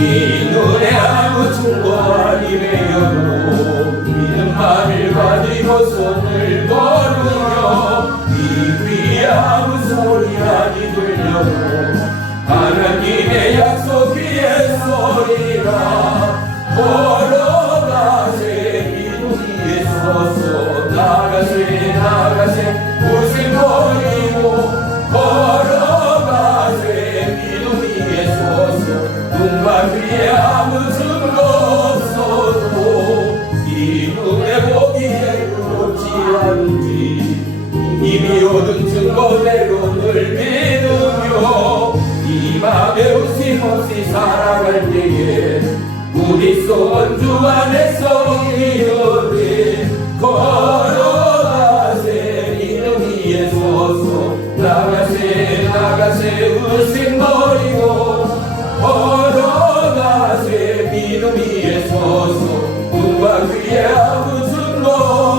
이 눈에 아무 증거 아니래요. 믿음만을 가지고 손을 거르며 이 귀에 아무 소리 아니 들려도 하나님의 약속 귀에 소리가 걸어가세. 믿음 위에 서서 나가세 나가세 웃을 버리고 걸어가세. 믿음 위에 서서 눈과 귀에 아무 증거 없어도 이 눈에 보기에 그렇지 않은지 이미 얻은 증거대로 늘 믿으며 이 맘에 웃음없이 살아갈 때에 우리 소원주 안에서 이르되 걸어가세. 믿음 위에 서서 나가세 나가세 웃음 버리고 걸어가세. 믿음 위에 서서 눈과 귀에 아무 증거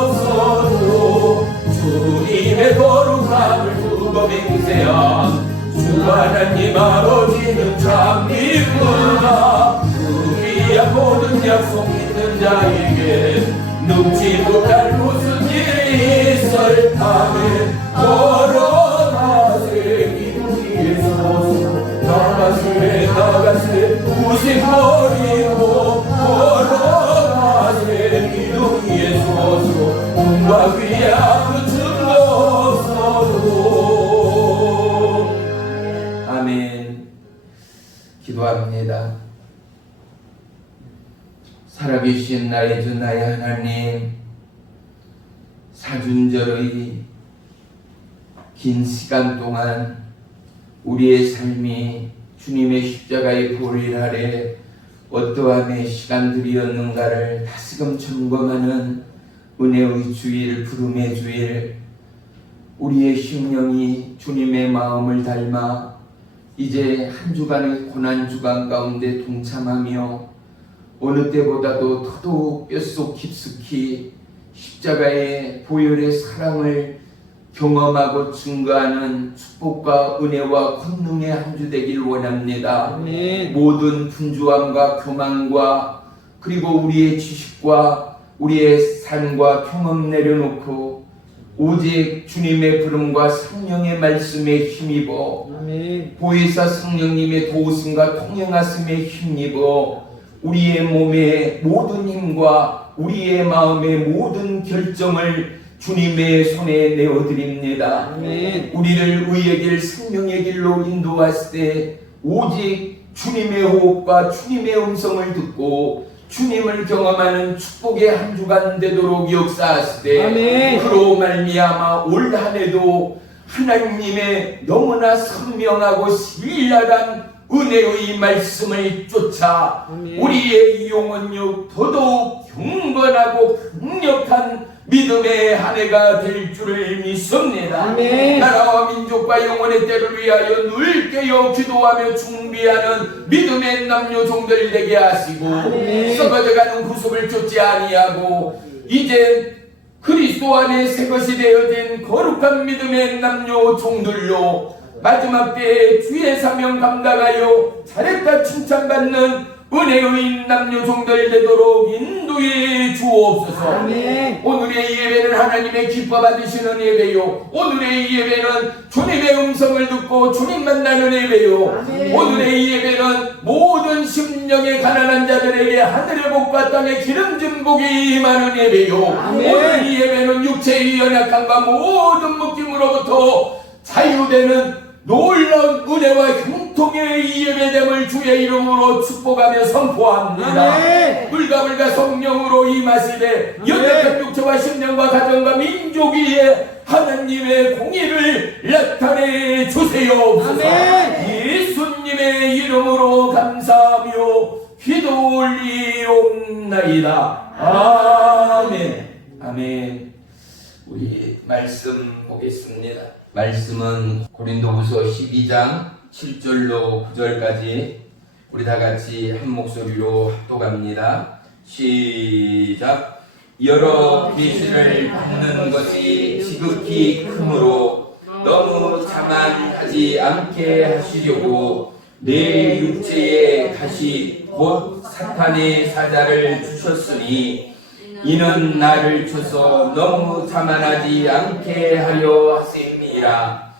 없어도 주님의 거룩함을 두고 맹세한 주 하나님 아버지는 참 이쁘다. 그 귀한 모든 약속 믿는 자에게 num지 못할 무슨 일이 있을 밤에 걸어가세. 기도 위에 서서 나가세 나가세 웃음 버리고 걸어가세. 기도 위에 서서 눈과 귀에 아무 증거 없어도. 아멘. 기도합니다. 살아계신 나의 주 나의 하나님, 사준절의 긴 시간 동안 우리의 삶이 주님의 십자가의 보혈 아래 어떠함의 시간들이었는가를 다시금 점검하는 은혜의 주일, 부름의 주일, 우리의 심령이 주님의 마음을 닮아 이제 한 주간의 고난주간 가운데 동참하며 어느 때보다도 더더욱 뼛속 깊숙이 십자가의 보혈의 사랑을 경험하고 증거하는 축복과 은혜와 권능의 한 주 되길 원합니다. 아멘. 모든 분주함과 교만과 그리고 우리의 지식과 우리의 삶과 경험 내려놓고 오직 주님의 부름과 성령의 말씀에 힘입어 보혜사 성령님의 도우심과 통행하심에 힘입어 우리의 몸의 모든 힘과 우리의 마음의 모든 결정을 주님의 손에 내어드립니다. 아멘. 우리를 의의 길, 생명의 길로 인도하실 때 오직 주님의 호흡과 주님의 음성을 듣고 주님을 경험하는 축복의 한 주간 되도록 역사하실 때 그로 말미암아 올 한 해도 하나님의 너무나 선명하고 신랄한 은혜의 말씀을 쫓아 우리의 영혼력 더더욱 경건하고 강력한 믿음의 한 해가 될 줄을 믿습니다. 아멘. 나라와 민족과 영혼의 때를 위하여 늘 깨어 기도하며 준비하는 믿음의 남녀 종들 되게 하시고 썩어져가는 구속을 쫓지 아니하고 이제 그리스도 안에 새것이 되어진 거룩한 믿음의 남녀 종들로 마지막 때에 주의 사명 감당하여 잘했다 칭찬받는 은혜의 남녀 종들 되도록 인도해 주옵소서. 아멘. 오늘의 예배는 하나님의 기뻐 받으시는 예배요, 오늘의 예배는 주님의 음성을 듣고 주님 만나는 예배요, 아멘. 오늘의 예배는 모든 심령의 가난한 자들에게 하늘의 복과 땅의 기름진 복이 임하는 예배요, 아멘. 오늘 이 예배는 육체의 연약함과 모든 묶임으로부터 자유되는 놀라운 은혜와 형통의 이 예배됨을 주의 이름으로 축복하며 선포합니다. 물가물가 성령으로 임하시되 연약한 육체와 심령과 가정과 민족 위에 하나님의 공의를 나타내 주세요. 예수님의 이름으로 감사하며 기도 올리옵나이다. 아멘. 아멘. 우리 말씀 보겠습니다. 말씀은 고린도후서 12장 7절로 9절까지 우리 다 같이 한 목소리로 합독합니다. 시작. 여러 계시를 받는 것이 지극히 크므로 너무 자만하지 않게 하시려고 내 육체에 다시 곧 사탄의 사자를 주셨으니 이는 나를 쳐서 너무 자만하지 않게 하려 하심이라.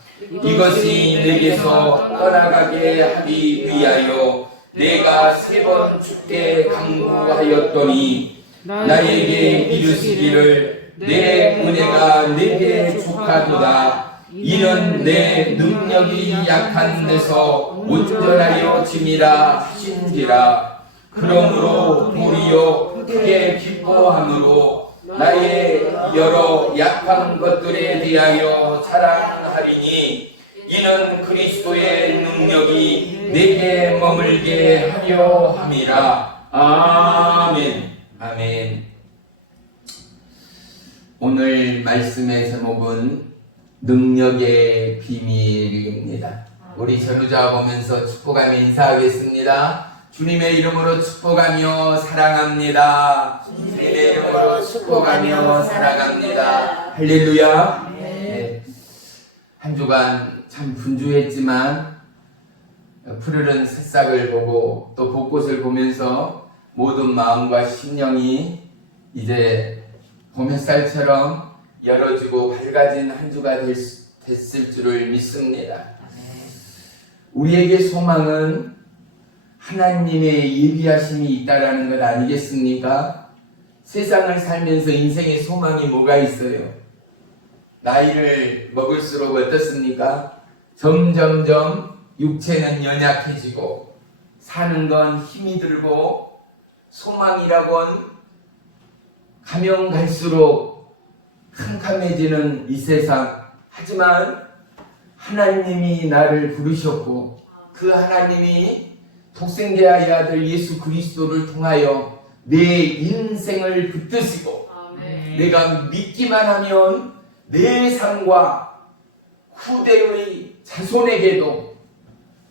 이것이 내게서 떠나가게 하기 위하여 내가 3번 주께 간구하였더니 나에게 이르시기를 내 은혜가 내게 족하도다. 이는 내 능력이 약한 데서 온전하여 짐이라 하신지라. 그러므로 도리어 크게 기뻐함으로 나의 여러 약한 것들에 대하여 자랑하리니 이는 그리스도의 능력이 내게 머물게 하려 함이라. 아멘. 아멘. 오늘 말씀의 제목은 능력의 비밀입니다. 우리 전우자 보면서 축복하며 인사하겠습니다. 주님의 이름으로 축복하며 사랑합니다. 주님의 이름으로 축복하며 사랑합니다. 할렐루야. 네. 한 주간 참 분주했지만 푸르른 새싹을 보고 또 벚꽃을 보면서 모든 마음과 심령이 이제 봄 햇살처럼 열어지고 밝아진 한 주가 됐을 줄을 믿습니다. 우리에게 소망은 하나님의 예비하심이 있다라는 것 아니겠습니까? 세상을 살면서 인생의 소망이 뭐가 있어요? 나이를 먹을수록 어떻습니까? 점점점 육체는 연약해지고 사는 건 힘이 들고 소망이라곤 가면 갈수록 캄캄해지는 이 세상. 하지만 하나님이 나를 부르셨고 그 하나님이 독생자의 아들 예수 그리스도를 통하여 내 인생을 붙드시고 내가 믿기만 하면 내 삶과 후대의 자손에게도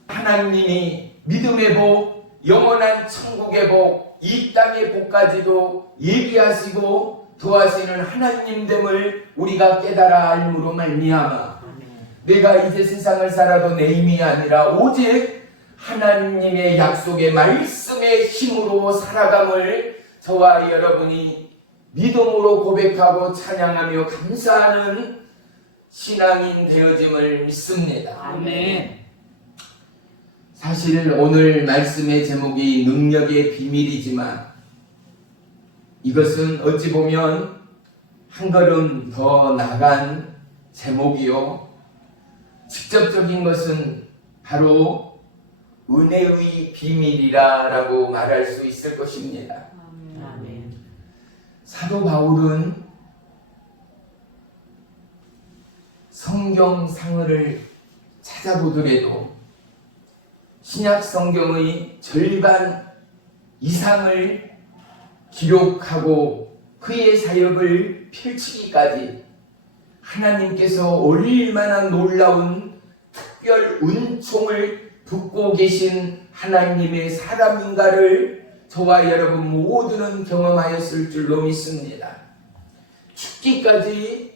하나님이 믿음의 복, 영원한 천국의 복, 이 땅의 복까지도 예비하시고 도하시는 하나님됨을 우리가 깨달아 알므로 말미암아 내가 이제 세상을 살아도 내 힘이 아니라 오직 하나님의 약속의 말씀의 힘으로 살아감을 저와 여러분이 믿음으로 고백하고 찬양하며 감사하는 신앙인 되어짐을 믿습니다. 아멘. 사실 오늘 말씀의 제목이 능력의 비밀이지만 이것은 어찌 보면 한 걸음 더 나간 제목이요. 직접적인 것은 바로 은혜의 비밀이라고 말할 수 있을 것입니다. 아멘. 사도 바울은 성경상을 찾아보더라도 신약 성경의 절반 이상을 기록하고 그의 사역을 펼치기까지 하나님께서 얼마나 놀라운 특별 은총을 붓고 계신 하나님의 사람인가를 저와 여러분 모두는 경험하였을 줄로 믿습니다. 죽기까지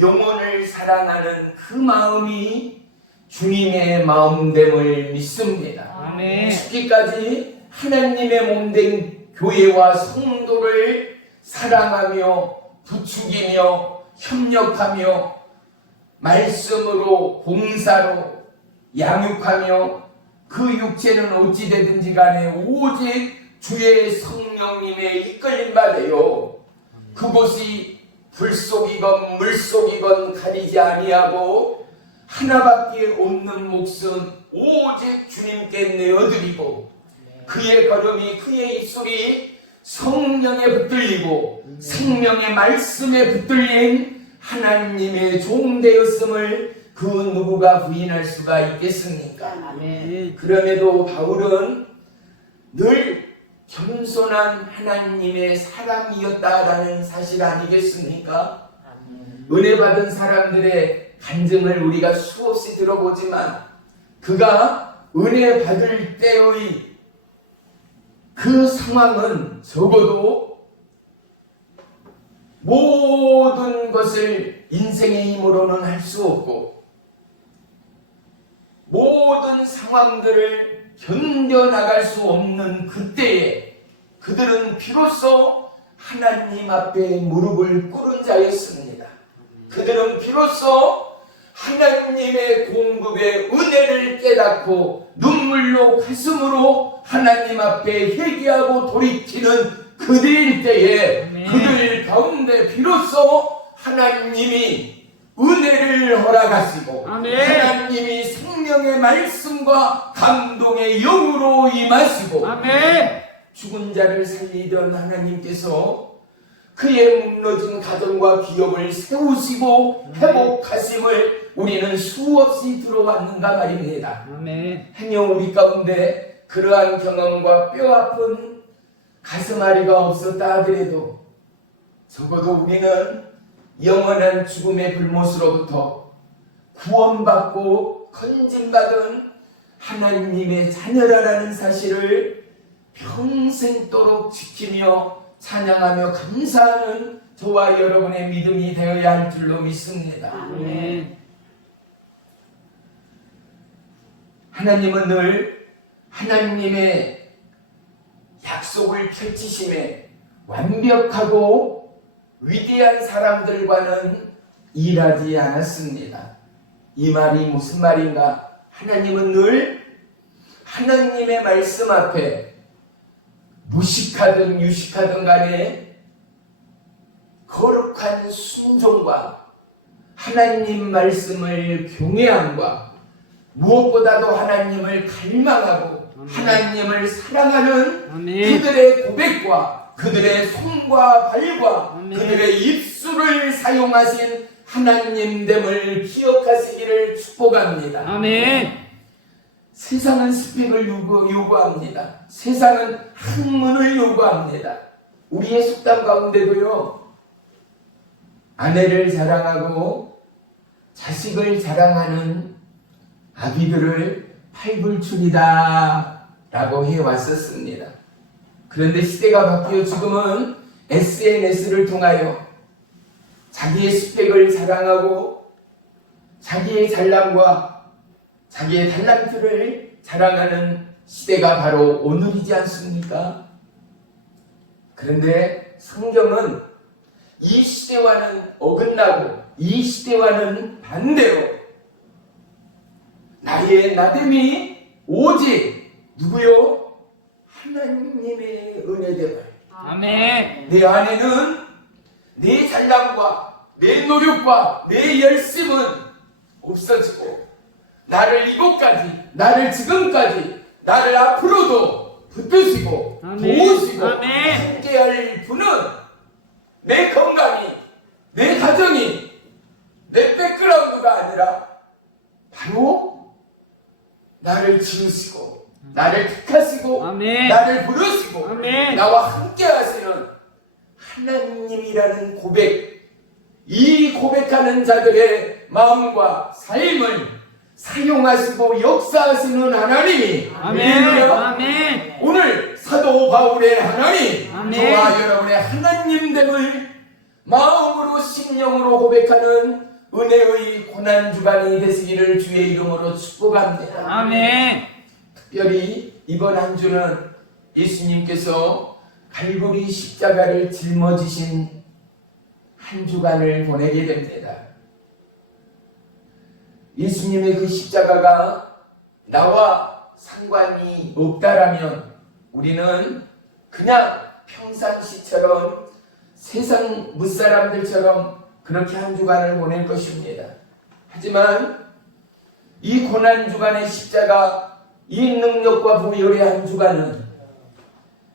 영혼을 사랑하는 그 마음이 주님의 마음됨을 믿습니다. 아멘. 죽기까지 하나님의 몸된 교회와 성도를 사랑하며 부추기며 협력하며 말씀으로 봉사로 양육하며 그 육체는 어찌되든지 간에 오직 주의 성령님의 이끌림 받아요. 그곳이 불속이건 물속이건 가리지 아니하고 하나밖에 없는 목숨 오직 주님께 내어드리고 그의 걸음이 그의 입술이 성령에 붙들리고 생명의 말씀에 붙들린 하나님의 종 되었음을 그 누구가 부인할 수가 있겠습니까? 아멘. 그럼에도 바울은 늘 겸손한 하나님의 사람이었다라는 사실 아니겠습니까? 은혜 받은 사람들의 간증을 우리가 수없이 들어보지만 그가 은혜 받을 때의 그 상황은 적어도 모든 것을 인생의 힘으로는 할 수 없고 모든 상황들을 견뎌나갈 수 없는 그때에 그들은 비로소 하나님 앞에 무릎을 꿇은 자였습니다. 그들은 비로소 하나님의 공급의 은혜를 깨닫고 눈물로 가슴으로 하나님 앞에 회개하고 돌이키는 그들일 때에 그들 가운데 비로소 하나님이 은혜를 허락하시고 하나님이 생명의 말씀과 감동의 영으로 임하시고 죽은 자를 살리던 하나님께서 그의 무너진 가정과 기업을 세우시고 회복하심을 우리는 수없이 들어왔는가 말입니다. 행여 우리 가운데 그러한 경험과 뼈아픈 가슴앓이가 없었다 하더라도 적어도 우리는 영원한 죽음의 불못으로부터 구원받고 건진받은 하나님의 자녀라는 사실을 평생도록 지키며 찬양하며 감사하는 저와 여러분의 믿음이 되어야 할 줄로 믿습니다. 하나님은 늘 하나님의 약속을 펼치심에 완벽하고 위대한 사람들과는 일하지 않았습니다. 이 말이 무슨 말인가? 하나님은 늘 하나님의 말씀 앞에 무식하든 유식하든 간에 거룩한 순종과 하나님 말씀을 경외함과 무엇보다도 하나님을 갈망하고 하나님을 사랑하는 그들의 고백과 그들의 손과 발과 그들의 입술을 사용하신 하나님됨을 기억하시기를 축복합니다. 세상은 스펙을 요구합니다. 세상은 학문을 요구합니다. 우리의 속담 가운데도요, 아내를 자랑하고 자식을 자랑하는 아비들을 팔불출이다 라고 해왔었습니다. 그런데 시대가 바뀌어 지금은 SNS를 통하여 자기의 스펙을 자랑하고 자기의 잘남과 자기의 탤런트를 자랑하는 시대가 바로 오늘이지 않습니까? 그런데 성경은 이 시대와는 어긋나고 이 시대와는 반대로 나의 나됨이 오직 누구요? 하나님의 은혜됨을. 내 안에는 내 잘남과 내 노력과 내 열심은 없어지고 나를 이곳까지, 나를 지금까지, 나를 앞으로도 붙드시고 도우시고 함께할 분은 내 건강이, 내 가정이, 내 백그라운드가 아니라 바로 나를 지으시고 나를 택하시고 나를 부르시고 나와 함께 하시는 하나님이라는 고백, 이 고백하는 자들의 마음과 삶을 사용하시고 역사하시는 하나님이 오늘 사도 바울의 하나님, 저와 여러분의 하나님됨을 마음으로 심령으로 고백하는 은혜의 고난주간이 되시기를 주의 이름으로 축복합니다. 특별히 이번 한 주는 예수님께서 갈보리 십자가를 짊어지신 한 주간을 보내게 됩니다. 예수님의 그 십자가가 나와 상관이 없다라면 우리는 그냥 평상시처럼 세상 무사람들처럼 그렇게 한 주간을 보낼 것입니다. 하지만 이 고난주간의 십자가, 이 능력과 보혈의 한 주간은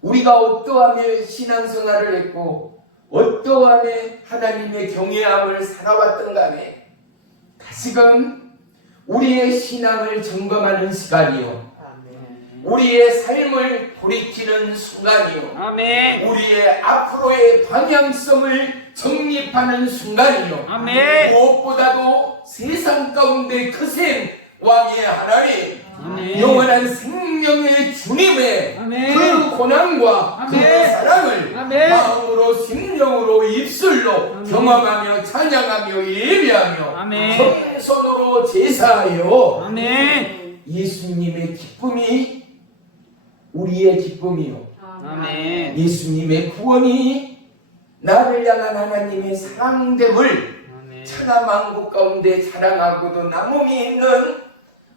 우리가 어떠하며 신앙생활을 했고 어떠하며 하나님의 경외함을 살아왔던 간에 다시금 우리의 신앙을 점검하는 시간이요, 우리의 삶을 돌이키는 순간이요, 우리의 앞으로의 방향성을 정립하는 순간이요, 무엇보다도 세상 가운데 크신 왕의 하나님, 영원한 생명의 주님의 그 고난과 그 사랑을 마음으로 심령으로 입술로 경험하며 찬양하며 예배하며 겸손으로 제사하여 예수님의 기쁨이 우리의 기쁨이요 아멘. 예수님의 구원이 나를 향한 하나님의 사랑됨을 아멘. 천하만국 가운데 자랑하고도 남음이 있는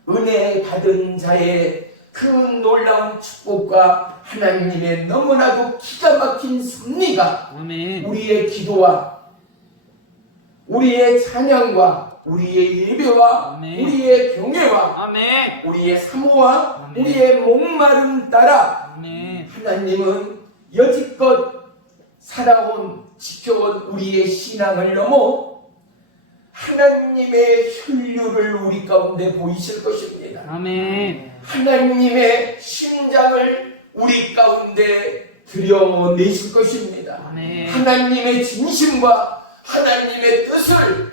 은혜 받은 자의 그 놀라운 축복과 하나님의 너무나도 기가 막힌 섭리가 아멘. 우리의 기도와 우리의 찬양과 우리의 예배와 아멘. 우리의 경외와 아멘. 우리의 사모와 아멘. 우리의 목마름 따라 아멘. 하나님은 여지껏 살아온 지켜온 우리의 신앙을 넘어 하나님의 혈류를 우리 가운데 보이실 것입니다. 아멘. 하나님의 심장을 우리 가운데 들여내실 것입니다. 아멘. 하나님의 진심과 하나님의 뜻을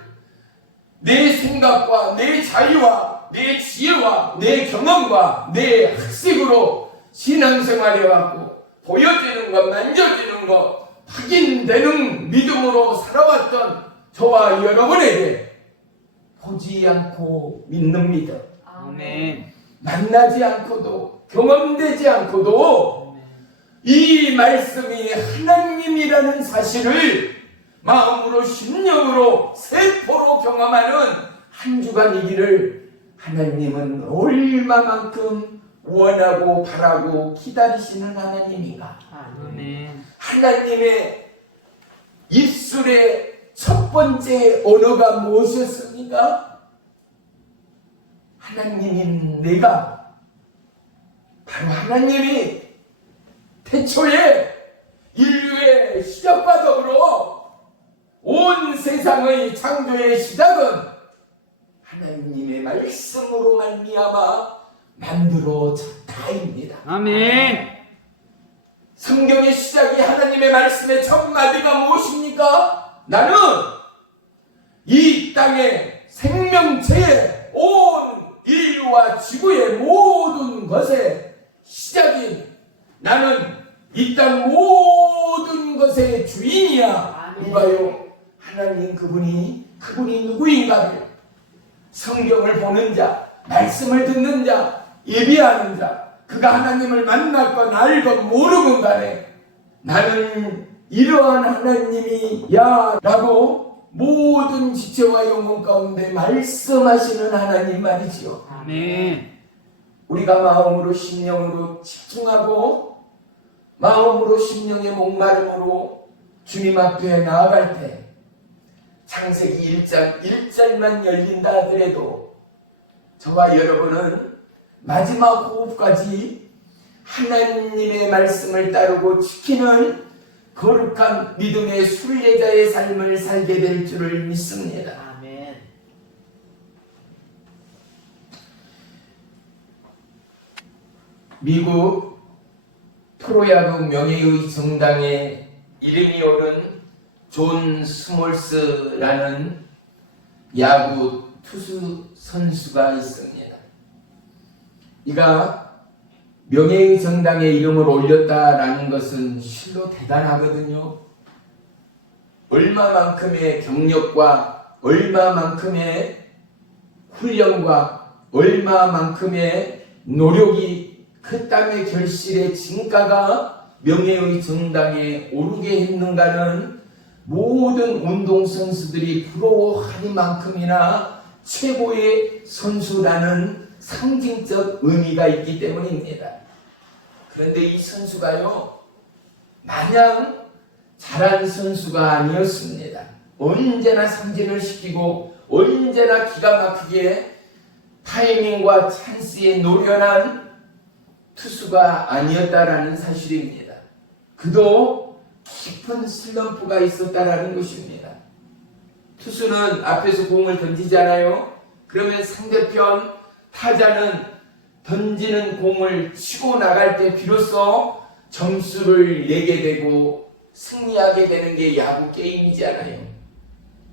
내 생각과 내 자유와 내 지혜와 내 경험과 내 학식으로 신앙생활해왔고 보여지는 것, 만져지는 것, 확인되는 믿음으로 살아왔던 저와 여러분에게 보지 않고 믿는 믿음, 아멘. 만나지 않고도 경험되지 않고도 이 말씀이 하나님이라는 사실을 마음으로 심령으로 세포로 경험하는 한 주간이기를 하나님은 얼마만큼 원하고 바라고 기다리시는 하나님인가. 아멘. 하나님의 입술의 첫 번째 언어가 무엇이었습니까? 하나님인 내가, 바로 하나님이 태초에 인류의 시작과 더불어 온 세상의 창조의 시작은 하나님의 말씀으로 말미암아 만들어졌다입니다. 아멘. 성경의 시작이 하나님의 말씀의 첫 마디가 무엇입니까? 나는 이 땅의 생명체의 온 인류와 지구의 모든 것의 시작인 나는 이 땅 모든 것의 주인이야. 누가요? 하나님 그분이 누구인가를 성경을 보는 자, 말씀을 듣는 자, 예비하는 자, 그가 하나님을 만났건 알건 모르건 간에 나는 이러한 하나님이야 라고 모든 지체와 영혼 가운데 말씀하시는 하나님 말이지요. 아멘. 우리가 마음으로 심령으로 집중하고 마음으로 심령의 목마름으로 주님 앞에 나아갈 때 창세기 1장 1절만 열린다 하더라도 저와 여러분은 마지막 호흡까지 하나님의 말씀을 따르고 지키는 거룩한 믿음의 순례자의 삶을 살게 될 줄을 믿습니다. 아멘. 미국 프로야구 명예의 정당에 이름이 오른 존 스몰스라는 야구 투수 선수가 있습니다. 이가 명예의 정당에 이름을 올렸다라는 것은 실로 대단하거든요. 얼마만큼의 경력과 얼마만큼의 훈련과 얼마만큼의 노력이 그 땀의 결실의 진가가 명예의 정당에 오르게 했는가는 모든 운동선수들이 부러워하니만큼이나 최고의 선수라는 상징적 의미가 있기 때문입니다. 그런데 이 선수가요, 마냥 잘한 선수가 아니었습니다. 언제나 삼진을 시키고 언제나 기가 막히게 타이밍과 찬스에 노련한 투수가 아니었다라는 사실입니다. 그도 깊은 슬럼프가 있었다라는 것입니다. 투수는 앞에서 공을 던지잖아요. 그러면 상대편 타자는 던지는 공을 치고 나갈 때 비로소 점수를 내게 되고 승리하게 되는 게 야구 게임이잖아요.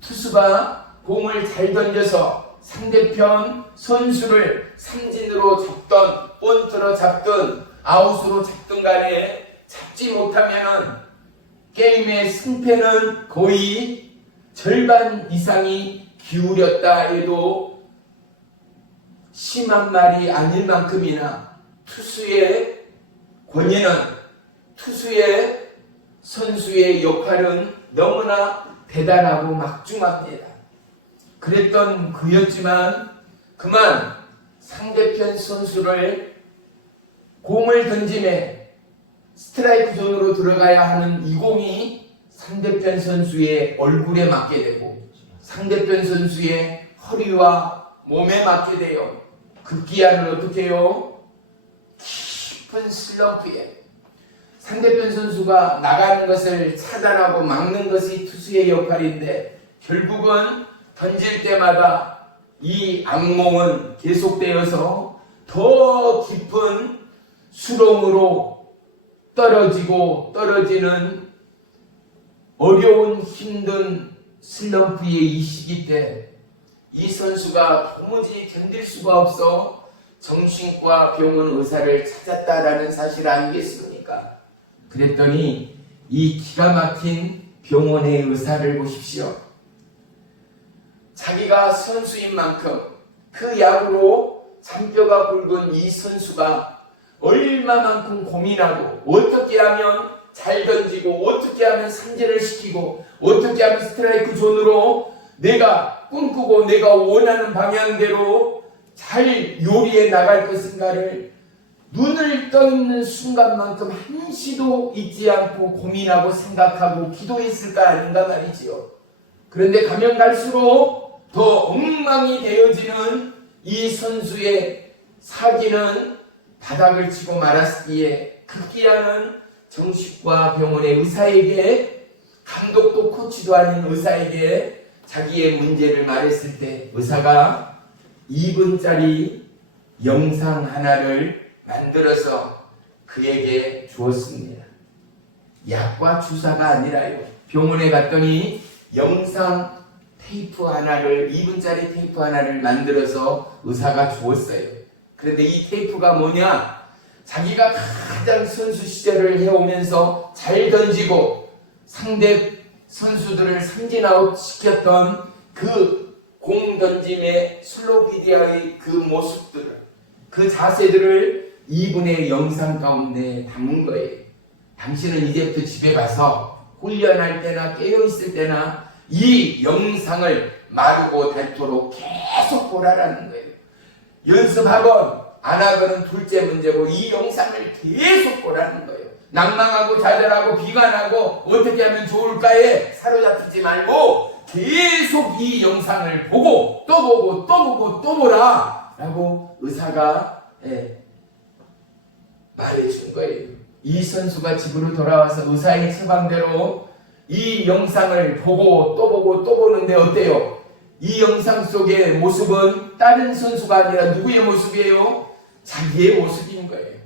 투수가 공을 잘 던져서 상대편 선수를 삼진으로 잡던 본트로 잡든 아웃으로 잡든 간에 잡지 못하면은 게임의 승패는 거의 절반 이상이 기울였다 해도 심한 말이 아닐 만큼이나 투수의 권위는 투수의 선수의 역할은 너무나 대단하고 막중합니다. 그랬던 그였지만 그만 상대편 선수를 공을 던짐에 스트라이크 존으로 들어가야 하는 이 공이 상대편 선수의 얼굴에 맞게 되고 상대편 선수의 허리와 몸에 맞게 돼요. 급기야는 어떻게 해요? 깊은 슬럼프에 상대편 선수가 나가는 것을 차단하고 막는 것이 투수의 역할인데 결국은 던질 때마다 이 악몽은 계속되어서 더 깊은 수렁으로 떨어지는 어려운 힘든 슬럼프의 이 시기 때 이 선수가 도무지 견딜 수가 없어 정신과 병원 의사를 찾았다라는 사실을 알겠습니까? 그랬더니 이 기가 막힌 병원의 의사를 보십시오. 자기가 선수인 만큼 그 야구로 잔뼈가 굵은 이 선수가 얼마만큼 고민하고 어떻게 하면 잘 던지고 어떻게 하면 삼진을 시키고 어떻게 하면 스트라이크 존으로 내가 꿈꾸고 내가 원하는 방향대로 잘 요리해 나갈 것인가를 눈을 떠 있는 순간만큼 한시도 잊지 않고 고민하고 생각하고 기도했을까 아닌가 말이지요. 그런데 가면 갈수록 더 엉망이 되어지는 이 선수의 사기는 바닥을 치고 말았기에 급기야는 정신과 병원의 의사에게 감독도 코치도 아닌 의사에게 자기의 문제를 말했을 때 의사가 2분짜리 영상 하나를 만들어서 그에게 주었습니다. 약과 주사가 아니라요. 병원에 갔더니 영상 테이프 하나를 2분짜리 테이프 하나를 만들어서 의사가 주었어요. 그런데 이 테이프가 뭐냐? 자기가 가장 선수 시절을 해오면서 잘 던지고 상대 선수들을 삼진아웃 시켰던 그 공 던짐의 슬로피디아의 그 모습들을 그 자세들을 2분의 영상 가운데 담은 거예요. 당신은 이제부터 집에 가서 훈련할 때나 깨어있을 때나 이 영상을 마르고 닳도록 계속 보라라는 거예요. 연습학원 안 하고는 둘째 문제고 이 영상을 계속 보라는 거예요. 낭망하고 좌절하고 비관하고 어떻게 하면 좋을까에 사로잡히지 말고 계속 이 영상을 보고 또 보고 또 보고 또 보라 라고 의사가 말해준 거예요. 이 선수가 집으로 돌아와서 의사의 처방대로 이 영상을 보고 또 보고 또 보는데 어때요? 이 영상 속의 모습은 다른 선수가 아니라 누구의 모습이에요? 자기의 모습인 거예요.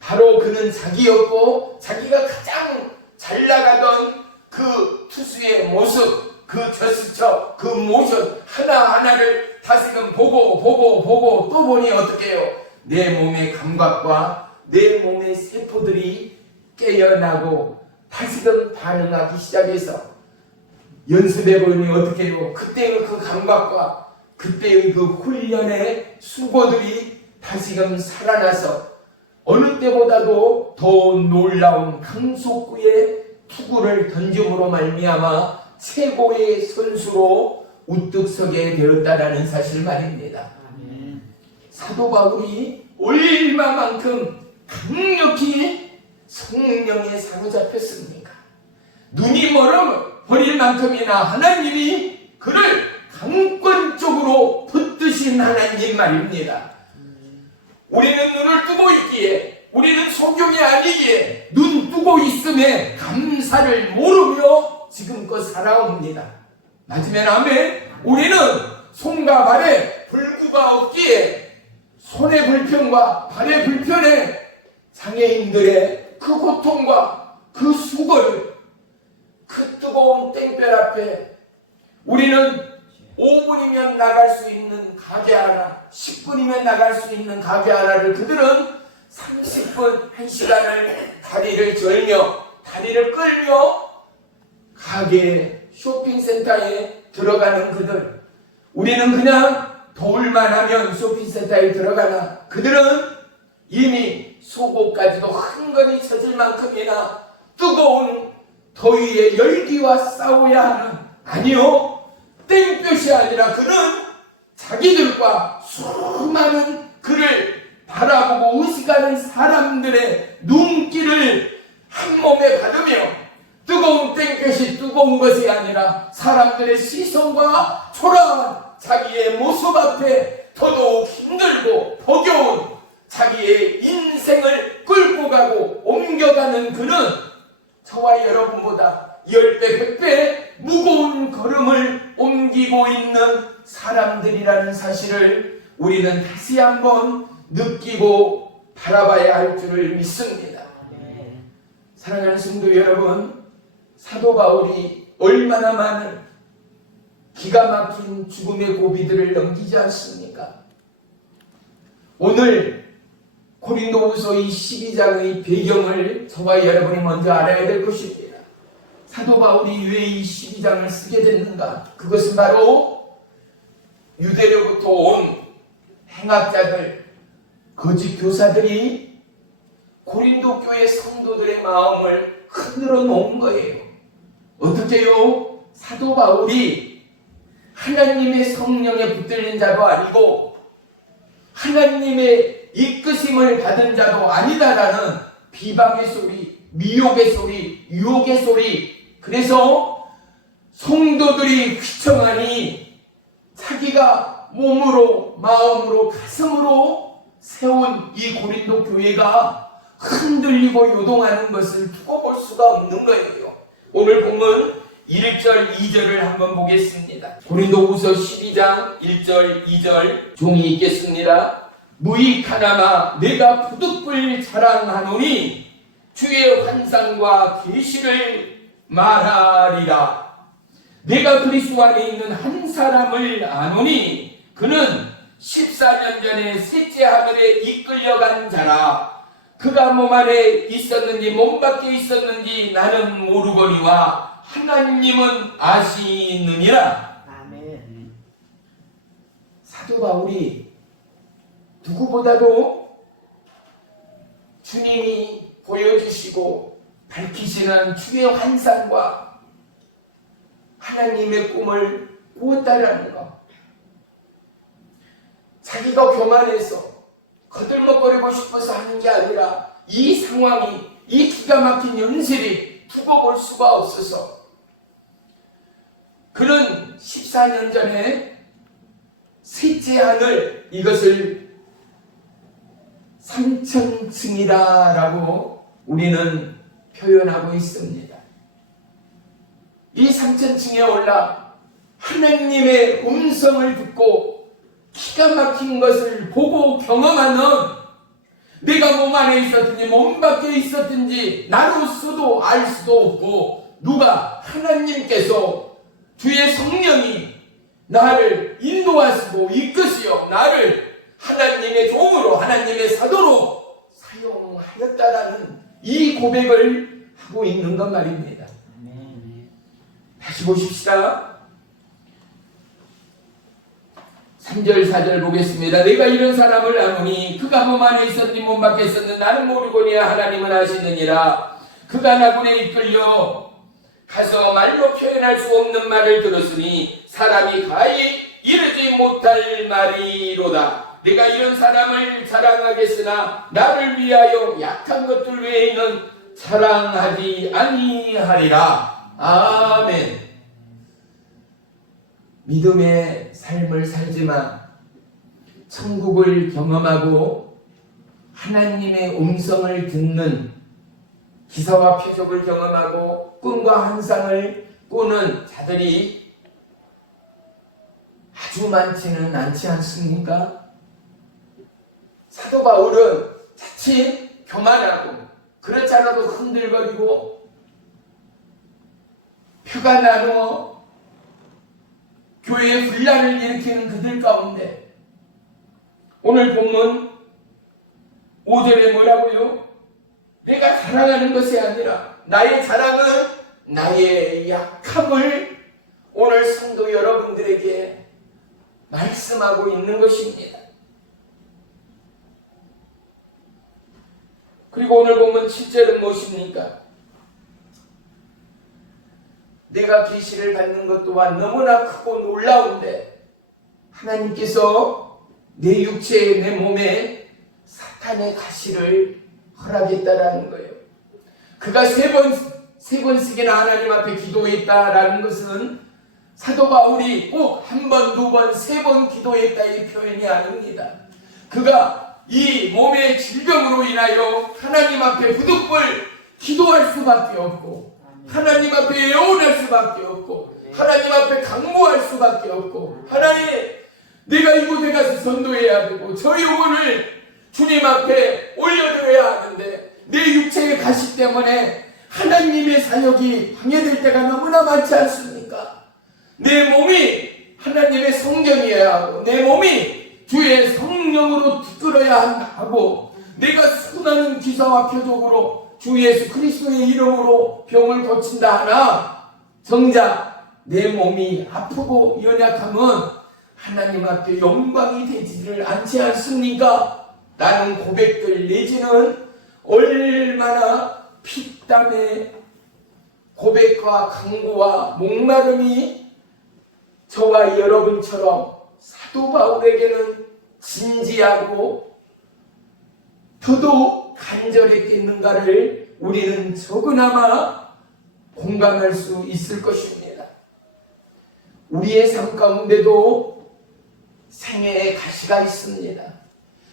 바로 그는 자기였고 자기가 가장 잘 나가던 그 투수의 모습, 그 저스처, 그 모션 하나하나를 다시금 보고 또 보니 어떻게 해요? 내 몸의 감각과 내 몸의 세포들이 깨어나고 다시금 반응하기 시작해서 연습해보니 어떻게 해요? 그때의 그 감각과 그때의 그 훈련의 수고들이 다시금 살아나서 어느 때보다도 더 놀라운 강속구의 투구를 던짐으로 말미암아 최고의 선수로 우뚝 서게 되었다라는 사실 말입니다. 사도 바울이 얼마만큼 강력히 성령에 사로잡혔습니까? 눈이 멀어버릴 만큼이나 하나님이 그를 강권적으로 붙드신 하나님 말입니다. 우리는 눈을 뜨고 있기에 우리는 소경이 아니기에 눈 뜨고 있음에 감사를 모르며 지금껏 살아옵니다. 맞으면 아멘. 우리는 손과 발에 불구가 없기에 손의 불편과 발의 불편에 장애인들의 그 고통과 그 수고를 그 뜨거운 땡볕 앞에 우리는 5분이면 나갈 수 있는 가게 하나, 10분이면 나갈 수 있는 가게 하나를 그들은 30분, 1시간을 다리를 절며 다리를 끌며 가게 쇼핑센터에 들어가는 그들. 우리는 그냥 더울만 하면 쇼핑센터에 들어가나 그들은 이미 속옷까지도 흥건히 젖을 만큼이나 뜨거운 더위의 열기와 싸워야 하는, 아니요, 땡볕이 아니라 그는 자기들과 수많은 그를 바라보고 의식하는 사람들의 눈길을 한 몸에 받으며, 뜨거운 땡볕이 뜨거운 것이 아니라 사람들의 시선과 초라한 자기의 모습 앞에 더더욱 힘들고 버거운 자기의 인생을 끌고 가고 옮겨가는 그는 저와 여러분보다 10배, 100배 무거운 걸음을 옮기고 있는 사람들이라는 사실을 우리는 다시 한번 느끼고 바라봐야 할 줄을 믿습니다. 사랑하는 성도 여러분, 사도 바울이 얼마나 많은 기가 막힌 죽음의 고비들을 넘기지 않습니까? 오늘 고린도후서 이 12장의 배경을 저와 여러분이 먼저 알아야 될 것입니다. 사도 바울이 왜 이 12장을 쓰게 됐는가? 그것은 바로 유대로부터 온 행악자들, 거짓 교사들이 고린도 교회 성도들의 마음을 흔들어 놓은 거예요. 어떻게요? 사도 바울이 하나님의 성령에 붙들린 자도 아니고 하나님의 이끄심을 받은 자도 아니다라는 비방의 소리, 미혹의 소리, 유혹의 소리. 그래서 성도들이 휘청하니 자기가 몸으로, 마음으로, 가슴으로 세운 이 고린도 교회가 흔들리고 요동하는 것을 두고 볼 수가 없는 거예요. 오늘 본문 1절, 2절을 한번 보겠습니다. 고린도후서 12장 1절, 2절 종이 읽겠습니다. 무익하나마 내가 부득불 자랑하노니 주의 환상과 계시를 말하리라. 내가 그리스도 안에 있는 한 사람을 아노니 그는 14년 전에 셋째 하늘에 이끌려간 자라. 그가 몸 안에 있었는지 몸 밖에 있었는지 나는 모르거니와 하나님은 아시느니라. 아멘. 사도 바울이 누구보다도 주님이 보여주시고 밝히시는 주의 환상과 하나님의 꿈을 꾸었다라는 것, 자기가 교만해서 거들먹거리고 싶어서 하는 게 아니라 이 상황이, 이 기가 막힌 연실이 두고 볼 수가 없어서 그는 14년 전에 셋째 하늘, 이것을 3000층이라고 우리는 표현하고 있습니다. 이 3000층에 올라 하나님의 음성을 듣고 기가 막힌 것을 보고 경험하는, 내가 몸 안에 있었든지 몸 밖에 있었든지 나로서도 알 수도 없고, 누가 하나님께서 주의 성령이 나를 인도하시고 이끄시어 나를 하나님의 종으로, 하나님의 사도로 사용하였다라는 이 고백을 하고 있는 것 말입니다. 다시 보십시다. 3절 4절 보겠습니다. 내가 이런 사람을 아노니 그가 몸 안에 있었니 몸 밖에 있었는 나는 모르거니와 하나님은 아시느니라. 그가 나군에 이끌려 가서 말로 표현할 수 없는 말을 들었으니 사람이 가히 이르지 못할 말이로다. 내가 이런 사람을 자랑하겠으나 나를 위하여 약한 것들 외에는 자랑하지 아니하리라. 아멘. 믿음의 삶을 살지만 천국을 경험하고 하나님의 음성을 듣는, 기사와 표적을 경험하고 꿈과 환상을 꾸는 자들이 아주 많지는 않지 않습니까? 사도 바울은 자칫 교만하고 그렇지 않아도 흔들거리고 표가 나누어 교회에 분란을 일으키는 그들 가운데 오늘 본문 5절에 뭐라고요? 내가 자랑하는 것이 아니라 나의 자랑은 나의 약함을 오늘 성도 여러분들에게 말씀하고 있는 것입니다. 그리고 오늘 보면 7절은 무엇입니까? 내가 계시를 받는 것 또한 너무나 크고 놀라운데 하나님께서 내 육체에 내 몸에 사탄의 가시를 허락했다라는 거예요. 그가 세 번씩이나 하나님 앞에 기도했다라는 것은 사도 바울이 꼭 한 번, 두 번, 세 번 기도했다 이 표현이 아닙니다. 그가 이 몸의 질병으로 인하여 하나님 앞에 부득불 기도할 수밖에 없고 하나님 앞에 애원할 수밖에 없고 하나님 앞에 강구할 수밖에 없고 하나님 내가 이곳에 가서 전도해야 되고 저 영혼을 주님 앞에 올려드려야 하는데 내 육체의 가시 때문에 하나님의 사역이 방해될 때가 너무나 많지 않습니까? 내 몸이 하나님의 성전이어야 하고 내 몸이 주의 성령으로 이끌어야 하고 내가 수많은 기사와 표적으로 주 예수 그리스도의 이름으로 병을 고친다 하나 정작 내 몸이 아프고 연약하면 하나님 앞에 영광이 되지를 않지 않습니까? 라는 고백들 내지는 얼마나 피땀의 고백과 강구와 목마름이 저와 여러분처럼 사도 바울에게는 진지하고 더더욱 간절했겠는가를 우리는 적으나마 공감할 수 있을 것입니다. 우리의 삶 가운데도 생애의 가시가 있습니다.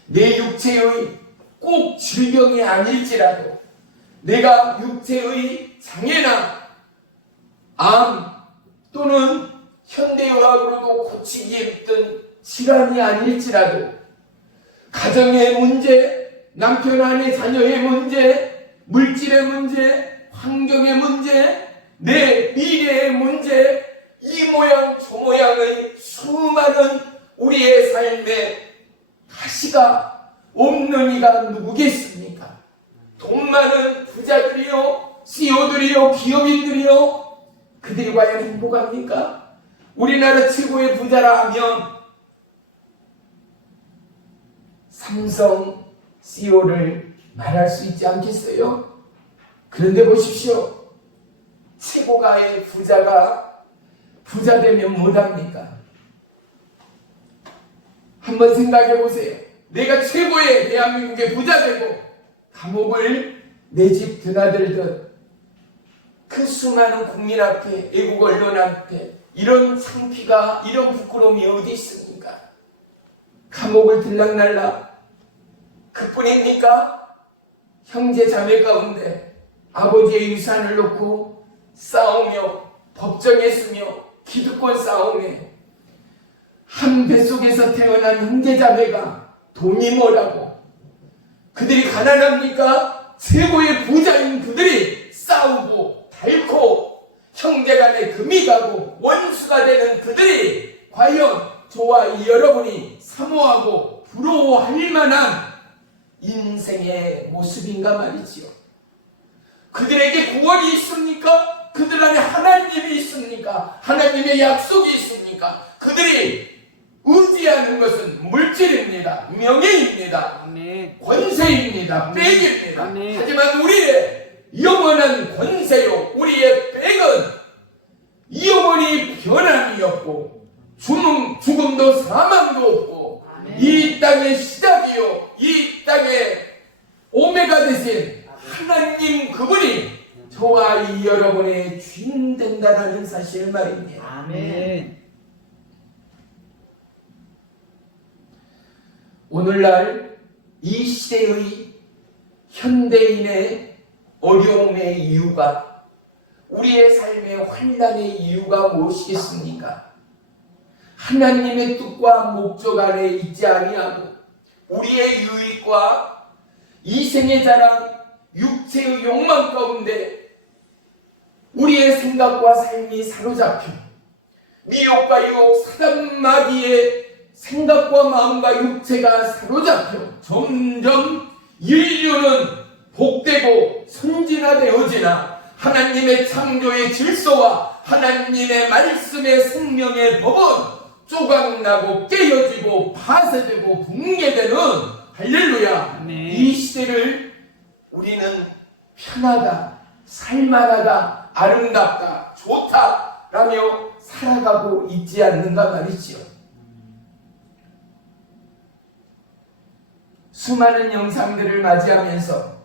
내 육체의 꼭 질병이 아닐지라도 내가 육체의 장애나 암 또는 현대의학으로도 고치기 힘든 질환이 아닐지라도 가정의 문제, 남편 아내 자녀의 문제, 물질의 문제, 환경의 문제, 내 미래의 문제, 이 모양 저 모양의 수많은 우리의 삶에 가시가 없는 이가 누구겠습니까? 돈 많은 부자들이요, CEO들이요, 기업인들이요, 그들이 과연 행복합니까? 우리나라 최고의 부자라 하면 삼성 CEO를 말할 수 있지 않겠어요? 그런데 보십시오. 최고가의 부자가 부자 되면 못합니까? 한번 생각해 보세요. 내가 최고의 대한민국의 부자 되고 감옥을 내 집 드나들듯 그 수많은 국민 앞에 애국 언론 앞에 이런 창피가 이런 부끄러움이 어디 있습니까? 감옥을 들락날락 그뿐입니까? 형제 자매 가운데 아버지의 유산을 놓고 싸우며 법정에 서며 기득권 싸움에 한 뱃속에서 태어난 형제 자매가 돈이 뭐라고 그들이 가난합니까? 최고의 부자인 그들이 싸우고 닳고 형제간에 금이 가고 원수가 되는 그들이 과연 저와 여러분이 사모하고 부러워할 만한 인생의 모습인가 말이지요. 그들에게 구원이 있습니까? 그들 안에 하나님이 있습니까? 하나님의 약속이 있습니까? 그들이 의지하는 것은 물질입니다. 명예입니다. 아멘. 권세입니다. 백입니다. 아멘. 하지만 우리의 영원한 권세요, 우리의 백은 영원히 변함이 없고 죽음도 사망도 없고 아멘. 이 땅의 시작이요, 이 땅의 오메가 되신 하나님 그분이 저와 이 여러분의 주인 된다는 사실 말입니다. 아멘. 오늘날 이 시대의 현대인의 어려움의 이유가, 우리의 삶의 환난의 이유가 무엇이겠습니까? 하나님의 뜻과 목적 안에 있지 아니하고 우리의 유익과 이생의 자랑, 육체의 욕망 가운데 우리의 생각과 삶이 사로잡혀 미혹과 유혹, 사단마귀의 생각과 마음과 육체가 사로잡혀 점점 인류는 복되고 선진화되어지나 하나님의 창조의 질서와 하나님의 말씀의 생명의 법은 조각나고 깨어지고 파쇄되고 붕괴되는 할렐루야. 아멘. 이 시대를 우리 우리는 편하다, 살만하다, 아름답다, 좋다 라며 살아가고 있지 않는가 말이지요. 수많은 영상들을 맞이하면서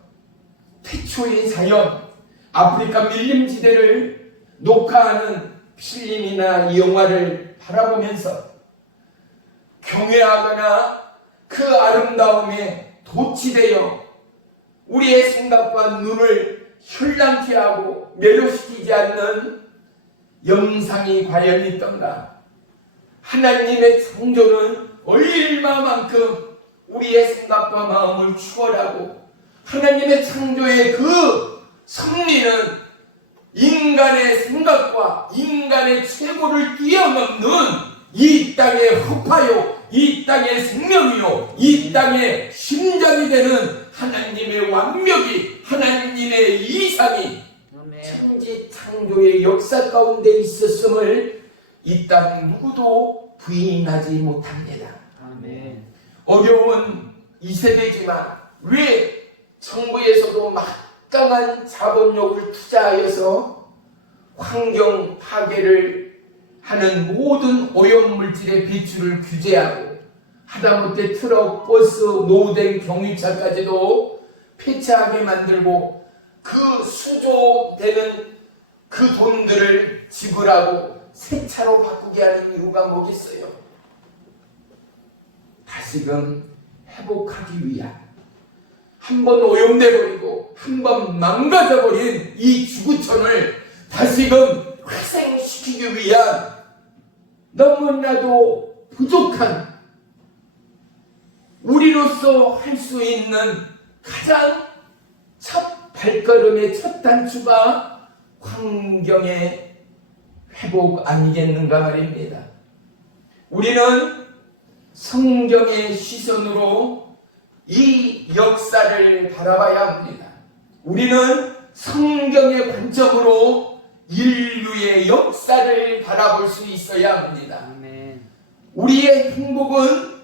태초의 자연, 아프리카 밀림지대를 녹화하는 필름이나 영화를 바라보면서 경외하거나 그 아름다움에 도취되어 우리의 생각과 눈을 현란케 하고 매료시키지 않는 영상이 과연 있던가? 하나님의 창조는 얼마만큼 우리의 생각과 마음을 추월하고 하나님의 창조의 그 섭리는 인간의 생각과 인간의 최고를 뛰어넘는 이 땅의 허파요, 이 땅의 생명이요, 이 땅의 심장이 되는 하나님의 완벽이, 하나님의 이상이 천지 창조의 역사 가운데 있었음을 이 땅 누구도 부인하지 못합니다. 아멘. 어려운 이 세대지만 왜 정부에서도 막강한 자본력을 투자하여서 환경 파괴를 하는 모든 오염물질의 배출을 규제하고 하다못해 트럭, 버스, 노후된 경유차까지도 폐차하게 만들고 그 수조되는 그 돈들을 지불하고 새 차로 바꾸게 하는 이유가 뭐겠어요? 다시금 회복하기 위한, 한 번 오염돼버리고 한 번 망가져버린 이 지구촌을 다시금 회생시키기 위한 너무나도 부족한, 우리로서 할 수 있는 가장 첫 발걸음의 첫 단추가 환경의 회복 아니겠는가 말입니다. 우리는 성경의 시선으로 이 역사를 바라봐야 합니다. 우리는 성경의 관점으로 인류의 역사를 바라볼 수 있어야 합니다. 아멘. 우리의 행복은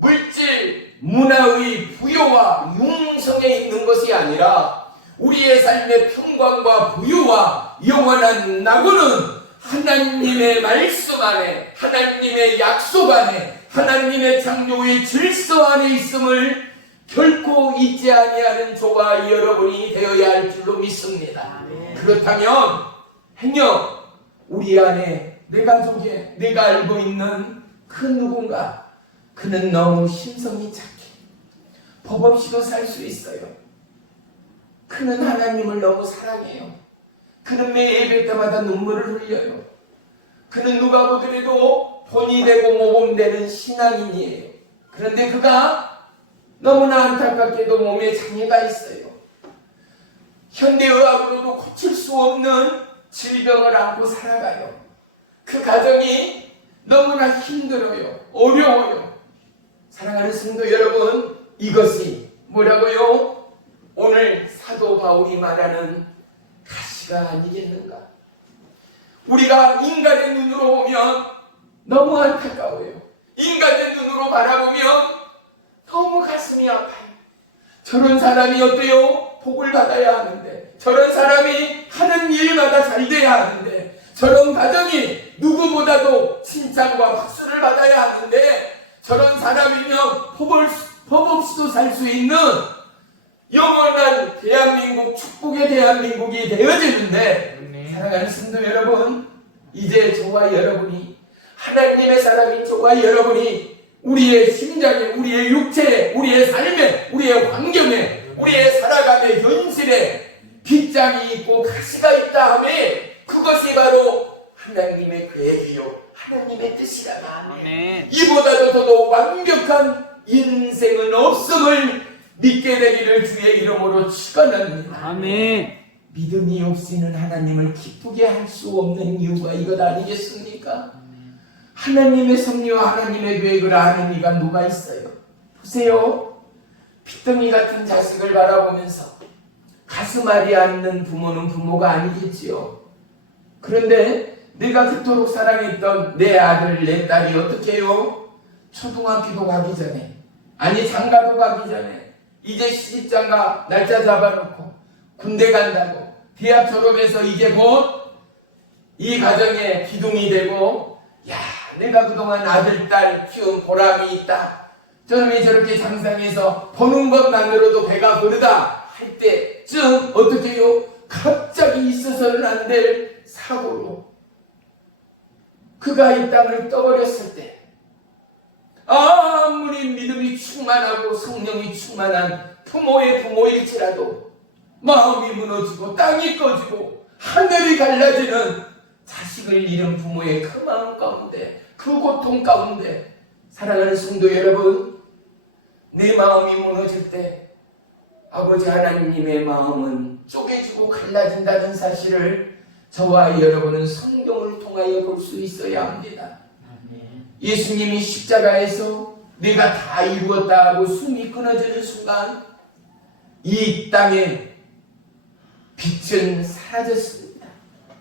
물질, 문화의 부여와 융성에 있는 것이 아니라 우리의 삶의 평강과 부유와 영원한 낙원은 하나님의 말씀 안에, 하나님의 약속 안에, 하나님의 창조의 질서 안에 있음을 결코 잊지 아니하는 저와 여러분이 되어야 할 줄로 믿습니다. 그렇다면 행여 우리 안에 내 가족에 내가 알고 있는 그 누군가, 그는 너무 심성이 착해, 법 없이도 살 수 있어요. 그는 하나님을 너무 사랑해요. 그는 매 예배 때마다 눈물을 흘려요. 그는 누가 보더라도 본이 되고 모범되는 신앙인이에요. 그런데 그가 너무나 안타깝게도 몸에 장애가 있어요. 현대의학으로도 고칠 수 없는 질병을 안고 살아가요. 그 가정이 너무나 힘들어요. 어려워요. 사랑하는 성도 여러분, 이것이 뭐라고요? 오늘 사도 바울이 말하는 가시가 아니겠는가? 우리가 인간의 눈으로 보면 너무 안타까워요. 인간의 눈으로 바라보면 너무 가슴이 아파요. 저런 사람이 어때요? 복을 받아야 하는데, 저런 사람이 하는 일마다 잘 돼야 하는데, 저런 가정이 누구보다도 칭찬과 박수를 받아야 하는데, 저런 사람이면 법 없이도 살 수 있는 영원한 대한민국, 축복의 대한민국이 되어지는데, 사랑하는 성도 여러분, 이제 저와 여러분이, 하나님의 사람인 저와 여러분이 우리의 심장에, 우리의 육체에, 우리의 삶에, 우리의 환경에, 우리의 살아가는 현실에 빗장이 있고 가시가 있다 하면 그것이 바로 하나님의 계획이요, 하나님의 뜻이라. 이보다도 더더욱 완벽한 인생은 없음을 믿게 되기를 주의 이름으로 축원합니다. 아멘. 믿음이 없이는 하나님을 기쁘게 할 수 없는 이유가 이것 아니겠습니까? 하나님의 섭리와 하나님의 계획을 아는 이가 누가 있어요? 보세요. 피덩이 같은 자식을 바라보면서 가슴 앓이 않는 부모는 부모가 아니겠지요. 그런데 내가 그토록 사랑했던 내 아들, 내 딸이 어떻게 해요? 초등학교도 가기 전에, 아니 장가도 가기 전에 이제 시집장가 날짜 잡아놓고 군대 간다고 대학 졸업해서 이제 곧 이 가정의 기둥이 되고, 야, 내가 그동안 아들, 딸 키운 보람이 있다. 저놈이 저렇게 장상에서 버는 것만으로도 배가 부르다 할 때쯤 어떻게 해요? 갑자기 있어서는 안 될 사고로 그가 이 땅을 떠버렸을 때, 아무리 믿음이 충만하고 성령이 충만한 부모의 부모일지라도 마음이 무너지고 땅이 꺼지고 하늘이 갈라지는 자식을 잃은 부모의 그 마음 가운데, 그 고통 가운데, 사랑하는 성도 여러분, 내 마음이 무너질 때 아버지 하나님의 마음은 쪼개지고 갈라진다는 사실을 저와 여러분은 성경을 통하여 볼 수 있어야 합니다. 예수님이 십자가에서 내가 다 이루었다 하고 숨이 끊어지는 순간 이 땅에 빛은 사라졌습니다.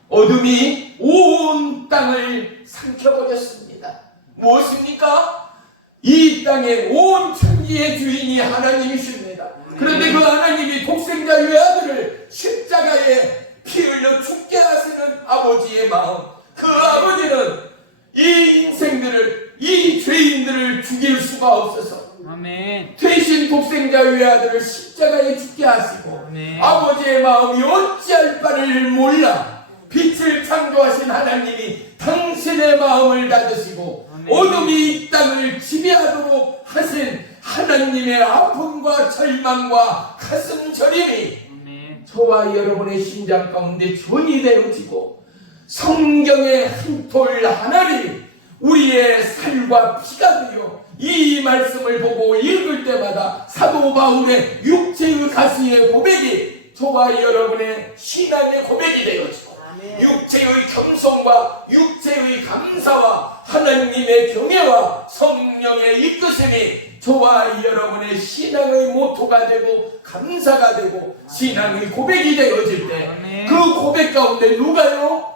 어둠이 온 땅을 삼켜버렸습니다. 무엇입니까? 이 땅의 온 천지의 주인이 하나님이십니다. 그런데 그 하나님이 독생자 외아들을 십자가에 피 흘려 죽게 하시는 아버지의 마음, 그 아버지는 이 인생들을, 이 죄인들을 죽일 수가 없어서 아멘. 대신 독생자 외아들을 십자가에 죽게 하시고, 아멘. 아버지의 마음이 어찌할 바를 몰라 빛을 창조하신 하나님이 당신의 마음을 닫으시고 아멘. 어둠이 이 땅을 지배하도록 하신 하나님의 아픔과 절망과 가슴 저림이 아멘. 저와 여러분의 심장 가운데 전이 되어지고 성경의 한 톨 하나를 우리의 살과 피가 되어 이 말씀을 보고 읽을 때마다 사도 바울의 육체의 가시의 고백이 저와 여러분의 신앙의 고백이 되어지고, 육체의 겸손과 육체의 감사와 하나님의 경외와 성령의 이끄심이 저와 여러분의 신앙의 모토가 되고 감사가 되고 신앙의 고백이 되어질 때, 그 고백 가운데 누가요?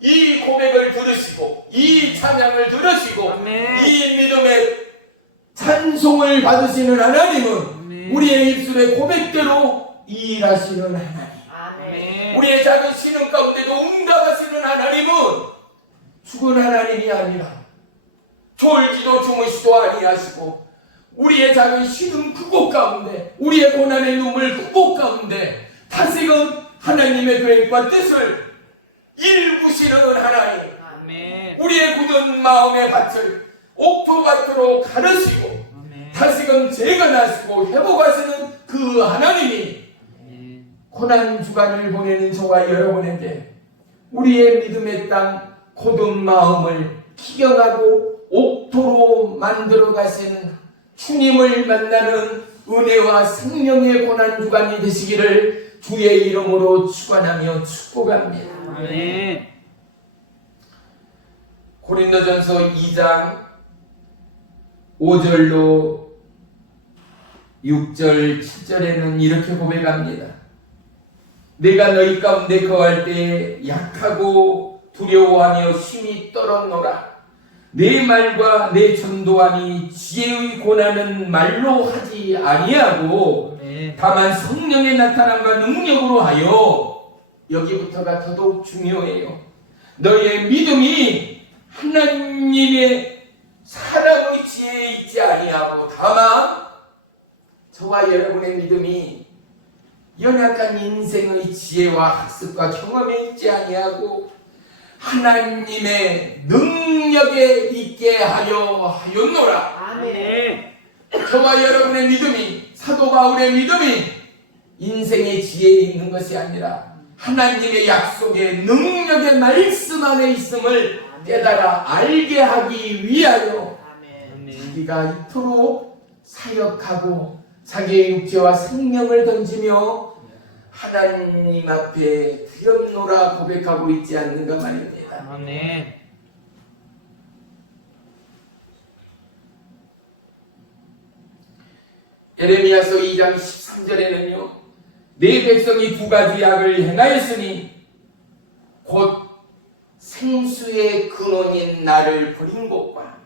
이 고백을 들으시고 이 찬양을 들으시고 아멘. 이 믿음의 찬송을 받으시는 하나님은 아멘. 우리의 입술의 고백대로 일하시는 하나님, 아멘. 우리의 작은 신음 가운데도 응답하시는 하나님은 죽은 하나님이 아니라 졸지도 주무시도 아니하시고 우리의 작은 신음 그곳 가운데, 우리의 고난의 눈물 그곳 가운데 다시금 하나님의 계획과 뜻을 일구시는 하나님, 아멘. 우리의 굳은 마음의 밭을 옥토밭으로 가르시고 아멘. 다시금 재건하시고 회복하시는 그 하나님이 아멘. 고난 주간을 보내는 저와 여러분에게 우리의 믿음의 땅 고든 마음을 기경하고 옥토로 만들어 가시는 주님을 만나는 은혜와 생명의 고난 주간이 되시기를 주의 이름으로 축원하며 축복합니다. 아멘. 고린도전서 2장 5절로 6절 7절에는 이렇게 고백합니다. 내가 너희 가운데 거할 때 약하고 두려워하며 힘이 떨었노라. 내 말과 내 전도함이 지혜의 고난은 말로 하지 아니하고 다만 성령의 나타남과 능력으로 하여, 여기부터가 더더욱 중요해요. 너희의 믿음이 하나님의 사람의 지혜에 있지 아니하고 다만 저와 여러분의 믿음이 연약한 인생의 지혜와 학습과 경험에 있지 아니하고 하나님의 능력에 있게 하려 하였노라. 아멘. 저와 여러분의 믿음이, 사도 바울의 믿음이 인생의 지혜에 있는 것이 아니라 하나님의 약속의 능력의 말씀 안에 있음을 깨달아 알게 하기 위하여 자기가 이토록 사역하고 자기의 육체와 생명을 던지며 하나님 앞에 드렸노라 고백하고 있지 않는가 말입니다. 아멘. 에레미야서 2장 13절에는요, 내 백성이 두 가지 악을 행하였으니 곧 생수의 근원인 나를 버린 것과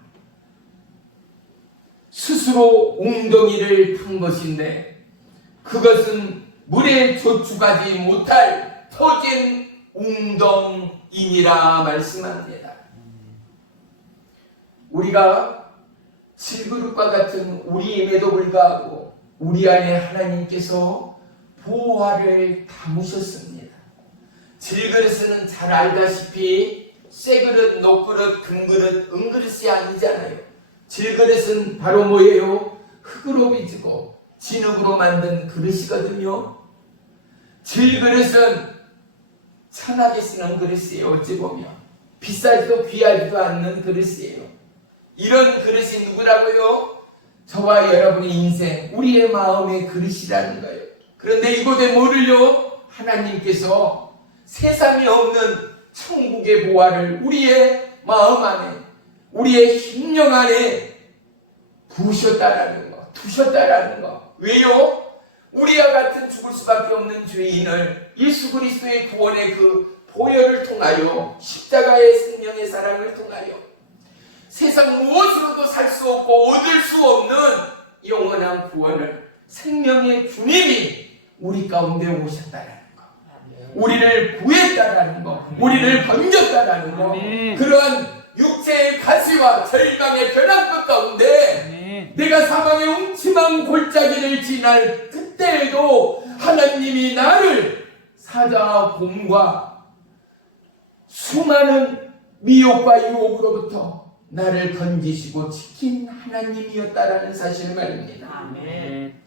스스로 웅덩이를 판 것인데 그것은 물에 저축하지 못할 터진 웅덩이니라 말씀합니다. 우리가 질그릇과 같은 우리임에도 불구하고 우리 안에 하나님께서 보화를 담으셨습니다. 질그릇은 잘 알다시피 쇠그릇, 녹그릇, 금그릇, 은그릇이 아니잖아요. 질그릇은 바로 뭐예요? 흙으로 빚고 진흙으로 만든 그릇이거든요. 질그릇은 천하게 쓰는 그릇이에요. 어찌 보면 비싸지도 귀하지도 않는 그릇이에요. 이런 그릇이 누구라고요? 저와 여러분의 인생, 우리의 마음의 그릇이라는 거예요. 그런데 이곳에 뭐를요? 하나님께서 세상에 없는 천국의 보화를 우리의 마음 안에, 우리의 심령 안에 부으셨다라는 거, 두셨다라는 거. 왜요? 우리와 같은 죽을 수밖에 없는 죄인을 예수 그리스도의 구원의 그 보혈을 통하여, 십자가의 생명의 사랑을 통하여 세상 무엇으로도 살 수 없고 얻을 수 없는 영원한 구원을 생명의 주님이 우리 가운데 오셨다라는 거, 우리를 구했다라는 거, 우리를 건졌다라는 거, 그러한 육체의 가시와 절망의 벼랑 끝 가운데 내가 사망의 음침한 골짜기를 지날 그때에도 하나님이 나를 사자와 곰과 수많은 미혹과 유혹으로부터 나를 건지시고 지킨 하나님이었다라는 사실 말입니다. 아멘.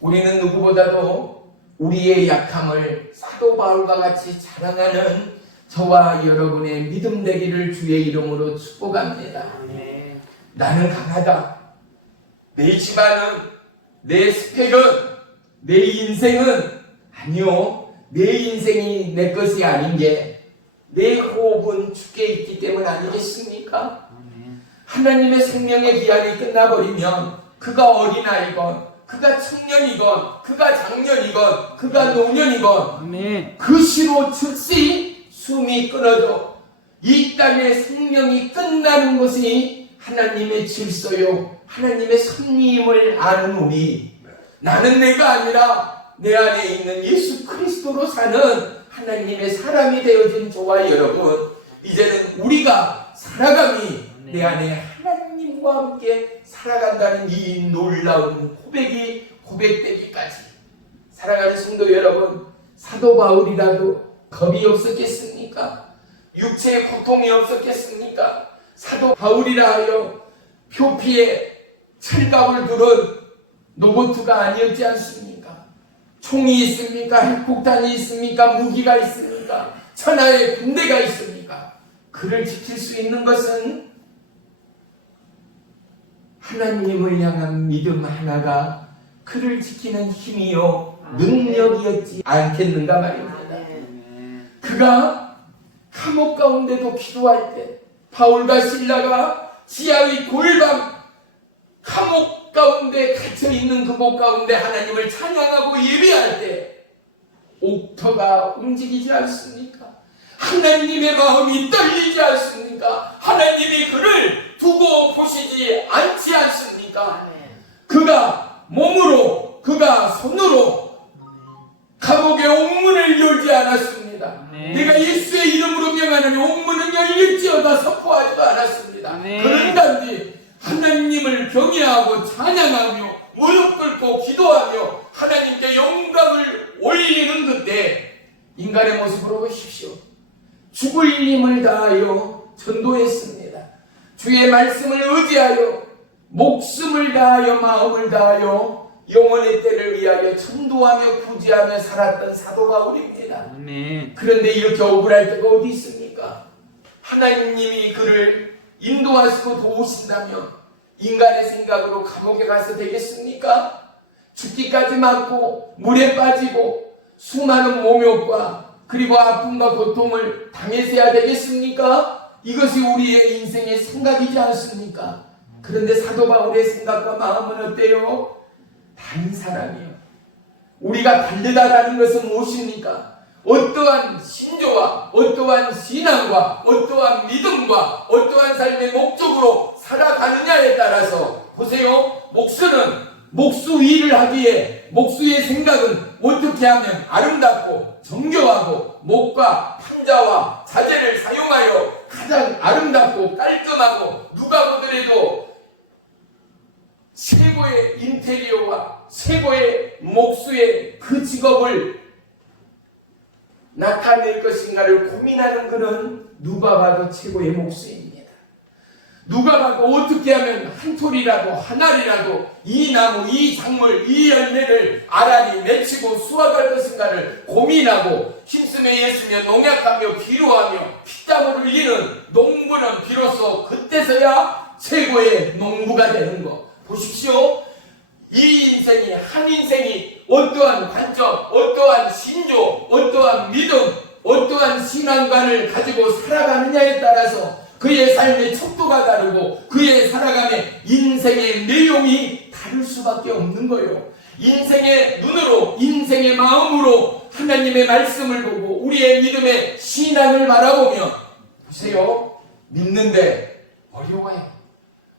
우리는 누구보다도 우리의 약함을 사도 바울과 같이 자랑하는 저와 여러분의 믿음 되기를 주의 이름으로 축복합니다. 아멘. 나는 강하다. 내 집안은, 내 스펙은, 내 인생은 아니요. 내 인생이 내 것이 아닌 게 내 호흡은 주께 있기 때문 아니겠습니까? 아멘. 하나님의 생명의 기한이 끝나버리면 그가 어린아이건 그가 청년이건 그가 장년이건 그가 노년이건 아멘. 그 시로 즉시 숨이 끊어져 이 땅의 생명이 끝나는 것이 하나님의 질서요, 하나님의 섭리임을 아는 우리, 나는 내가 아니라 내 안에 있는 예수 그리스도로 사는 하나님의 사람이 되어진 저와 여러분, 이제는 우리가 살아감이 내 안에 하나님과 함께 살아간다는 이 놀라운 고백이 고백되기까지 살아가는 성도 여러분, 사도 바울이라도 겁이 없었겠습니까? 육체의 고통이 없었겠습니까? 사도 바울이라 하여 표피에 철갑을 두른 노보트가 아니었지 않습니까? 총이 있습니까? 핵폭탄이 있습니까? 무기가 있습니까? 천하의 군대가 있습니까? 그를 지킬 수 있는 것은 하나님을 향한 믿음 하나가 그를 지키는 힘이요 능력이었지 않겠는가 말입니다. 그가 감옥 가운데도 기도할 때, 바울과 실라가 지하의 골방 감옥 가운데 갇혀있는 그 목 가운데 하나님을 찬양하고 예배할 때 옥터가 움직이지 않습니까? 하나님의 마음이 떨리지 않습니까? 하나님이 그를 두고 보시지 않지 않습니까? 그가 몸으로, 그가 손으로 감옥의 옥문을 열지 않았습니다. 내가 예수의 이름으로 명하는 옥문은 열릴지어다 선포하지도 않았습니다. 그런 단지 하나님을 경외하고 찬양하며 무릎 꿇고 기도하며 하나님께 영광을 올리는 그때 인간의 모습으로 보십시오. 죽을 힘을 다하여 전도했습니다. 주의 말씀을 의지하여 목숨을 다하여 마음을 다하여 영혼의 때를 위하여 전도하며 구제하며 살았던 사도 바울입니다. 아멘. 그런데 이렇게 억울할 때가 어디 있습니까? 하나님이 그를 인도하시고 도우신다면 인간의 생각으로 감옥에 가서 되겠습니까? 죽기까지 맞고 물에 빠지고 수많은 모욕과 그리고 아픔과 고통을 당해서야 되겠습니까? 이것이 우리의 인생의 생각이지 않습니까? 그런데 사도 바울의 생각과 마음은 어때요? 다른 사람이요. 우리가 다르다라는 것은 무엇입니까? 어떠한 신조와 어떠한 신앙과 어떠한 믿음과 어떠한 삶의 목적으로 살아가느냐에 따라 자기의 목수의 생각은 어떻게 하면 아름답고 정교하고 목과 판자와 자재를 사용하여 가장 아름답고 깔끔하고 누가 보더라도 최고의 인테리어와 최고의 목수의 그 직업을 나타낼 것인가를 고민하는 그는 누가 봐도 최고의 목수입니다. 누가 봐도 어떻게 하면 한 톨이라도 한 알이라도 이 나무, 이 작물, 이 열매를 알알이 맺히고 수확할 것인가를 고민하고 힘쓰며 애쓰며 농약하며 비료하며 피땀을 흘리는 농부는 비로소 그때서야 최고의 농부가 되는 것. 보십시오. 이 인생이, 한 인생이 어떠한 관점, 어떠한 신조, 어떠한 믿음, 어떠한 신앙관을 가지고 살아가느냐에 따라서 그의 삶의 척도가 다르고 그의 살아감의 인생의 내용이 다를 수밖에 없는 거예요. 인생의 눈으로, 인생의 마음으로 하나님의 말씀을 보고 우리의 믿음의 신앙을 바라보면 보세요. 믿는데 어려워요.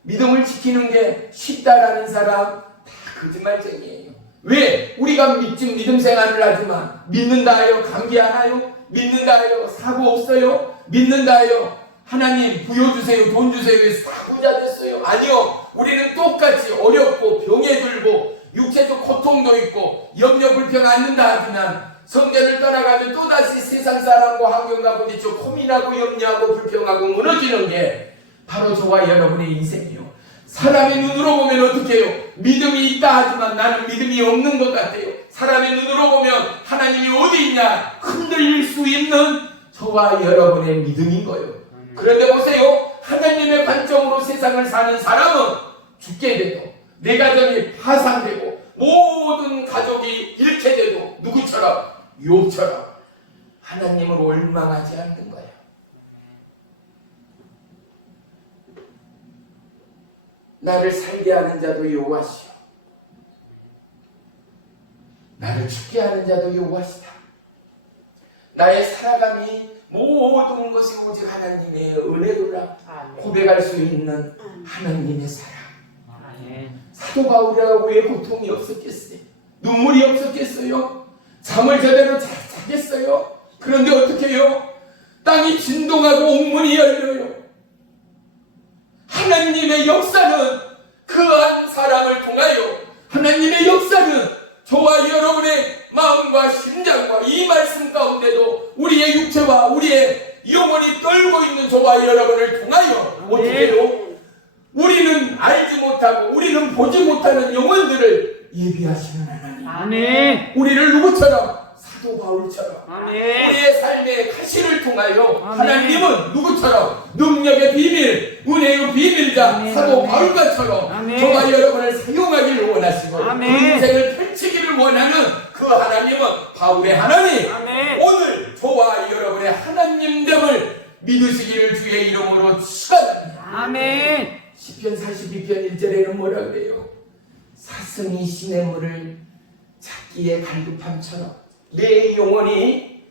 믿음을 지키는 게 쉽다라는 사람 다 거짓말쟁이에요. 왜? 우리가 믿음 생활을 하지만 믿는다 하여 감기 안 와요? 믿는다 하여 사고 없어요? 믿는다 하여 하나님 부여 주세요, 돈 주세요 해서 다 부자 됐어요? 아니요. 우리는 똑같이 어렵고 병에 들고 육체적 고통도 있고 염려 불평 않는다 하지만 성전을 떠나가면 또다시 세상 사람과 환경과 부딪혀 고민하고 염려하고 불평하고 무너지는 게 바로 저와 여러분의 인생이요. 사람의 눈으로 보면 어떻게 해요? 믿음이 있다 하지만 나는 믿음이 없는 것 같아요. 사람의 눈으로 보면 하나님이 어디 있냐 흔들릴 수 있는 저와 여러분의 믿음인 거예요. 그런데 보세요. 하나님의 관점으로 세상을 사는 사람은 죽게 돼도 내 가정이 파산되고 모든 가족이 잃게 돼도 누구처럼? 욥처럼 하나님을 원망하지 않는 거예요. 나를 살게 하는 자도 여호와시오, 나를 죽게 하는 자도 여호와시다. 나의 살아감이 모든 것이 오직 하나님의 은혜로라 고백할 수 있는 하나님의 사랑. 사도 바울이라고 왜 고통이 없었겠어요? 눈물이 없었겠어요? 잠을 제대로 잘 자겠어요? 그런데 어떻게 해요? 땅이 진동하고 옥문이 열려요. 하나님의 역사는 그 한 사람을 통하여 하나님의 역사는 저와 여러분의 마음과 심장과 이 말씀 가운데도 우리의 육체와 우리의 영혼이 떨고 있는 저와 여러분을 통하여 어떻게 해요? 우리는 알지 못하고 우리는 보지 못하는 영혼들을 예비하시는 하나님. 아멘. 우리를 누구처럼? 사도 바울처럼. 아멘. 우리의 삶의 가시를 통하여 아멘. 하나님은 누구처럼? 능력의 비밀, 은혜의 비밀자 아멘. 사도 바울과처럼 아멘. 저와 여러분을 사용하기를 원하시고 아멘. 그 인생을 펼치기를 원하는 그 하나님은 바울의 하나님. 아멘. 오늘 저와 여러분의 하나님됨을 믿으시기를 주의 이름으로 축원합니다. 아멘. 시편 42편 1절에는 뭐라 그래요? 사슴이 시냇물을 찾기에 갈급함처럼 내 영혼이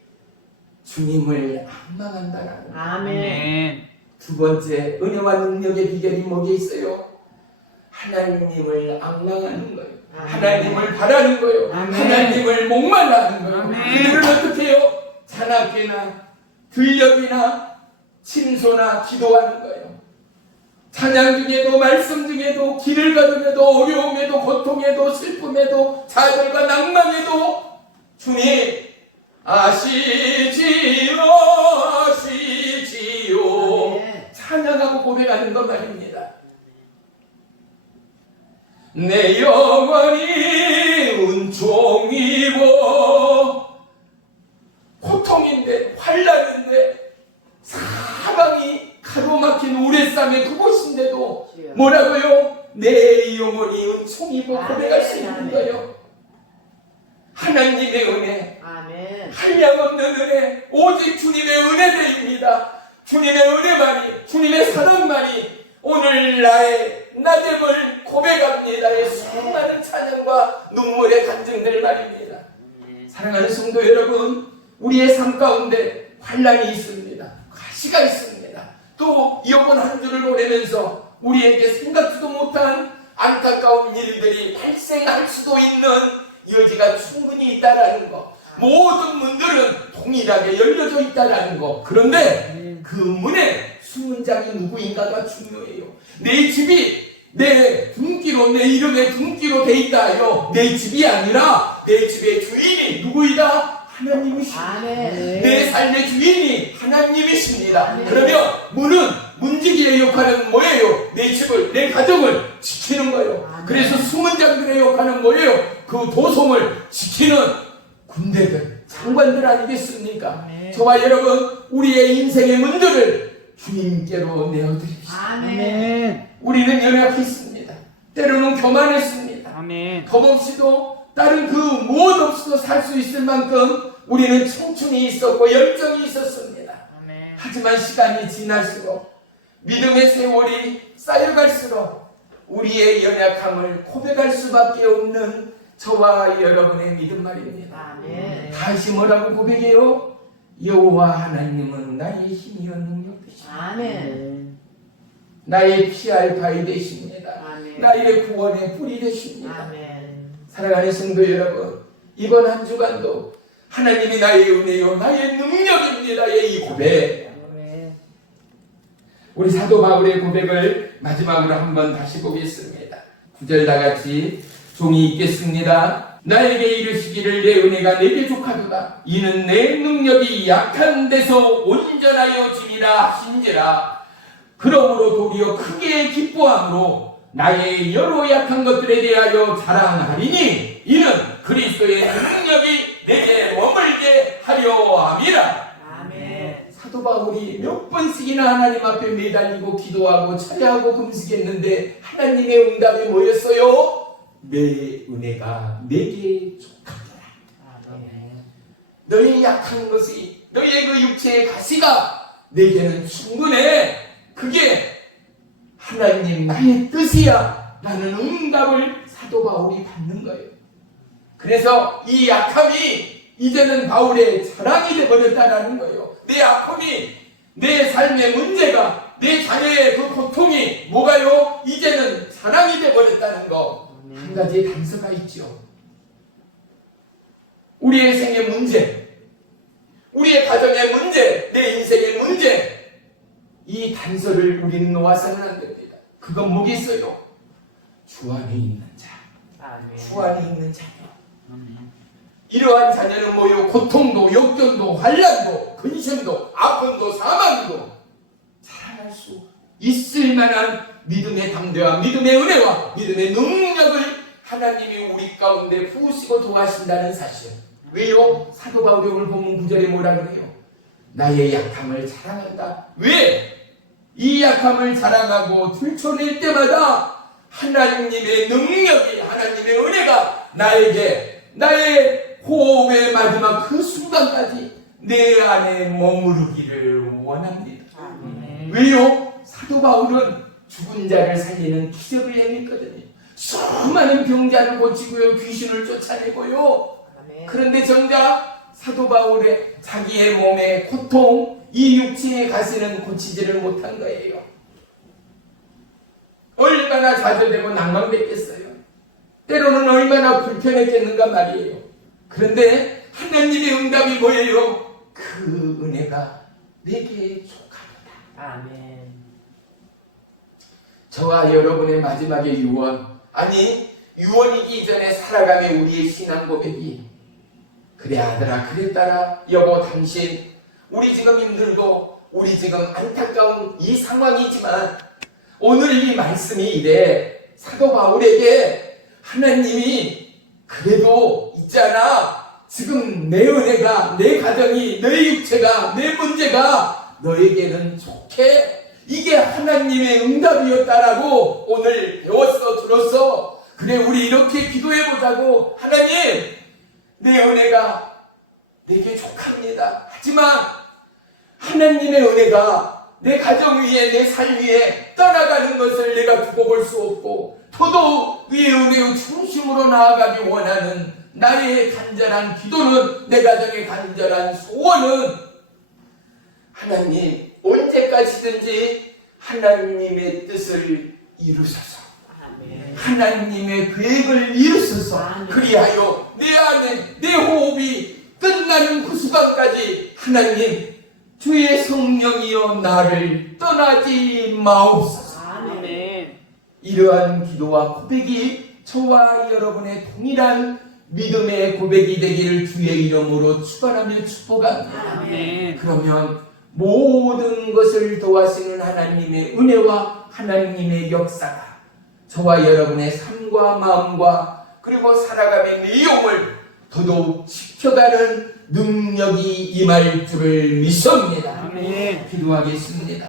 주님을 앙망한다라는. 아멘. 두 번째, 은혜와 능력의 비결이 뭐게 있어요? 하나님을 앙망하는 거예요. 하나님을 바라는 거예요. 아멘. 하나님을 목말라하는 거예요. 아멘. 그들은 어떻게 해요? 잔악계나 들녘이나 침소나 기도하는 거예요. 찬양 중에도 말씀 중에도 길을 걸음에도 어려움에도 고통에도 슬픔에도 좌절과 낭만에도 주님 아시지요 아시지요 찬양하고 고백하는 것 말입니다. 내 영혼이 은총이고 고통인데 환난인데 사방이 가로막힌 우레쌈의 그곳인데도 뭐라고요? 내 영혼이 은총이고 고백할 수 있는 거예요. 하나님의 은혜, 한량없는 은혜, 오직 주님의 은혜들입니다. 주님의 은혜만이, 주님의 사랑만이 오늘 나의 나됨을 고백합니다의 수많은 찬양과 눈물의 간증들 말입니다. 사랑하는 성도 여러분, 우리의 삶 가운데 환난이 있습니다. 가시가 있습니다. 또 이번 한 주를 보내면서 우리에게 생각지도 못한 안타까운 일들이 발생할 수도 있는 여지가 충분히 있다라는 거. 모든 문들은 동일하게 열려져 있다라는 거. 그런데 그 문에 숨은 자가 누구인가가 중요해요. 내 집이 내 등기로, 내 이름의 등기로 돼 있다 하여 내 집이 아니라 내 집의 주인이 누구이다? 하나님이십니다. 내 삶의 주인이 하나님이십니다. 그러면 문은 문지기의 역할은 뭐예요? 내 집을, 내 가정을 지키는 거예요. 그래서 숨은 자들의 역할은 뭐예요? 그 도성을 지키는 군대들, 장관들 아니겠습니까? 저와 여러분, 우리의 인생의 문들을 주님께로 내어드립시다. 아멘. 우리는 연약했습니다. 때로는 교만했습니다. 아멘. 겁없이도 다른 그 무엇 없이도 살 수 있을 만큼 우리는 청춘이 있었고 열정이 있었습니다. 아멘. 하지만 시간이 지날수록 믿음의 세월이 쌓여갈수록 우리의 연약함을 고백할 수밖에 없는 저와 여러분의 믿음 말입니다. 아멘. 다시 뭐라고 고백해요? 여호와 하나님은 나의 힘이여 능력 되십니다. 아멘. 나의 피할 바위 되십니다. 아멘. 나의 구원의 뿌리 되십니다. 아멘. 사랑하는 성도 여러분, 이번 한 주간도 하나님이 나의 은혜요 나의 능력입니다의 이 고백, 우리 사도 바울의 고백을 마지막으로 한번 다시 보겠습니다. 9절 다 같이 종이 읽겠습니다. 나에게 이르시기를 내 은혜가 내게 족하도다. 이는 내 능력이 약한 데서 온전하여 지니라 하신지라. 그러므로 도리어 크게 기뻐함으로 나의 여러 약한 것들에 대하여 자랑하리니 이는 그리스도의 능력이 내게 머물게 하려 함이라. 아멘. 사도 바울이 몇 번씩이나 하나님 앞에 매달리고 기도하고 찬양하고 금식했는데 하나님의 응답이 뭐였어요? 내 은혜가 내게 족하더라. 아멘. 너의 약한 것이, 너의 그 육체의 가시가 내게는 충분해. 그게 하나님 나의 뜻이야 라는 응답을 사도 바울이 받는 거예요. 그래서 이 약함이 이제는 바울의 자랑이 되어버렸다라는 거예요. 내 아픔이, 내 삶의 문제가, 내 자녀의 그 고통이 뭐가요? 이제는 자랑이 되어버렸다는 거. 한 가지의 단서가 있죠. 우리의 생의 문제, 우리의 가정의 문제, 내 인생의 문제, 이 단서를 우리는 놓아서는 안 됩니다. 그건 뭐겠어요? 주 안에 있는 자, 아멘. 주 안에 있는 자녀. 아멘. 이러한 자녀는 뭐요? 고통도, 역경도, 환난도, 근심도, 아픔도, 사망도 자랑할 수 있을 만한 믿음의 담대와 믿음의 은혜와 믿음의 능력을 하나님이 우리 가운데 부으시고 도와신다는 사실. 왜요? 사도 바울이 오늘 본문 9절에 뭐라 그래요? 나의 약함을 자랑한다. 왜? 이 약함을 자랑하고 들춰낼 때마다 하나님의 능력이, 하나님의 은혜가 나에게, 나의 호흡의 마지막 그 순간까지 내 안에 머무르기를 원합니다. 아멘. 왜요? 사도 바울은 죽은 자를 살리는 기적을 행했거든요. 수많은 병자를 고치고요, 귀신을 쫓아내고요. 아멘. 그런데 정작 사도 바울의 자기의 몸의 고통, 이 육체의 가시는 고치지를 못한 거예요. 얼마나 좌절되고 낭망됐겠어요. 때로는 얼마나 불편했겠는가 말이에요. 그런데 하나님의 응답이 뭐예요? 그 은혜가 내게 족하도다. 아멘. 저와 여러분의 마지막의 유언, 아니 유언이기 이전에 살아가는 우리의 신앙 고백이, 그래 아들아, 그래 딸아, 여보 당신, 우리 지금 힘들고 우리 지금 안타까운 이 상황이지만 오늘 이 말씀이 이래. 사도 바울에게 하나님이 그래도 있잖아, 지금 내 은혜가, 내 가정이, 내 육체가, 내 문제가 너에게는 좋게, 이게 하나님의 응답이었다라고 오늘 배웠어, 들었어. 그래, 우리 이렇게 기도해보자고. 하나님, 내 은혜가 내게 족합니다. 하지만 하나님의 은혜가 내 가정 위에, 내 삶 위에 떠나가는 것을 내가 두고 볼 수 없고, 더더욱 이 은혜의 중심으로 나아가기 원하는 나의 간절한 기도는, 내 가정의 간절한 소원은, 하나님 언제까지든지 하나님의 뜻을 이루소서. 아멘. 하나님의 계획을 이루소서. 그리하여 내 안에 내 호흡이 끝나는 그 순간까지 하나님 주의 성령이여 나를 떠나지 마옵소서. 아멘. 이러한 기도와 고백이 저와 여러분의 동일한 믿음의 고백이 되기를 주의 이름으로 축원하며 축복합니다. 아멘. 그러면 모든 것을 도와주시는 하나님의 은혜와 하나님의 역사가 저와 여러분의 삶과 마음과 그리고 살아감의 내용을 더더욱 지켜가는 능력이 임할 줄을 믿습니다. 아멘. 기도하겠습니다.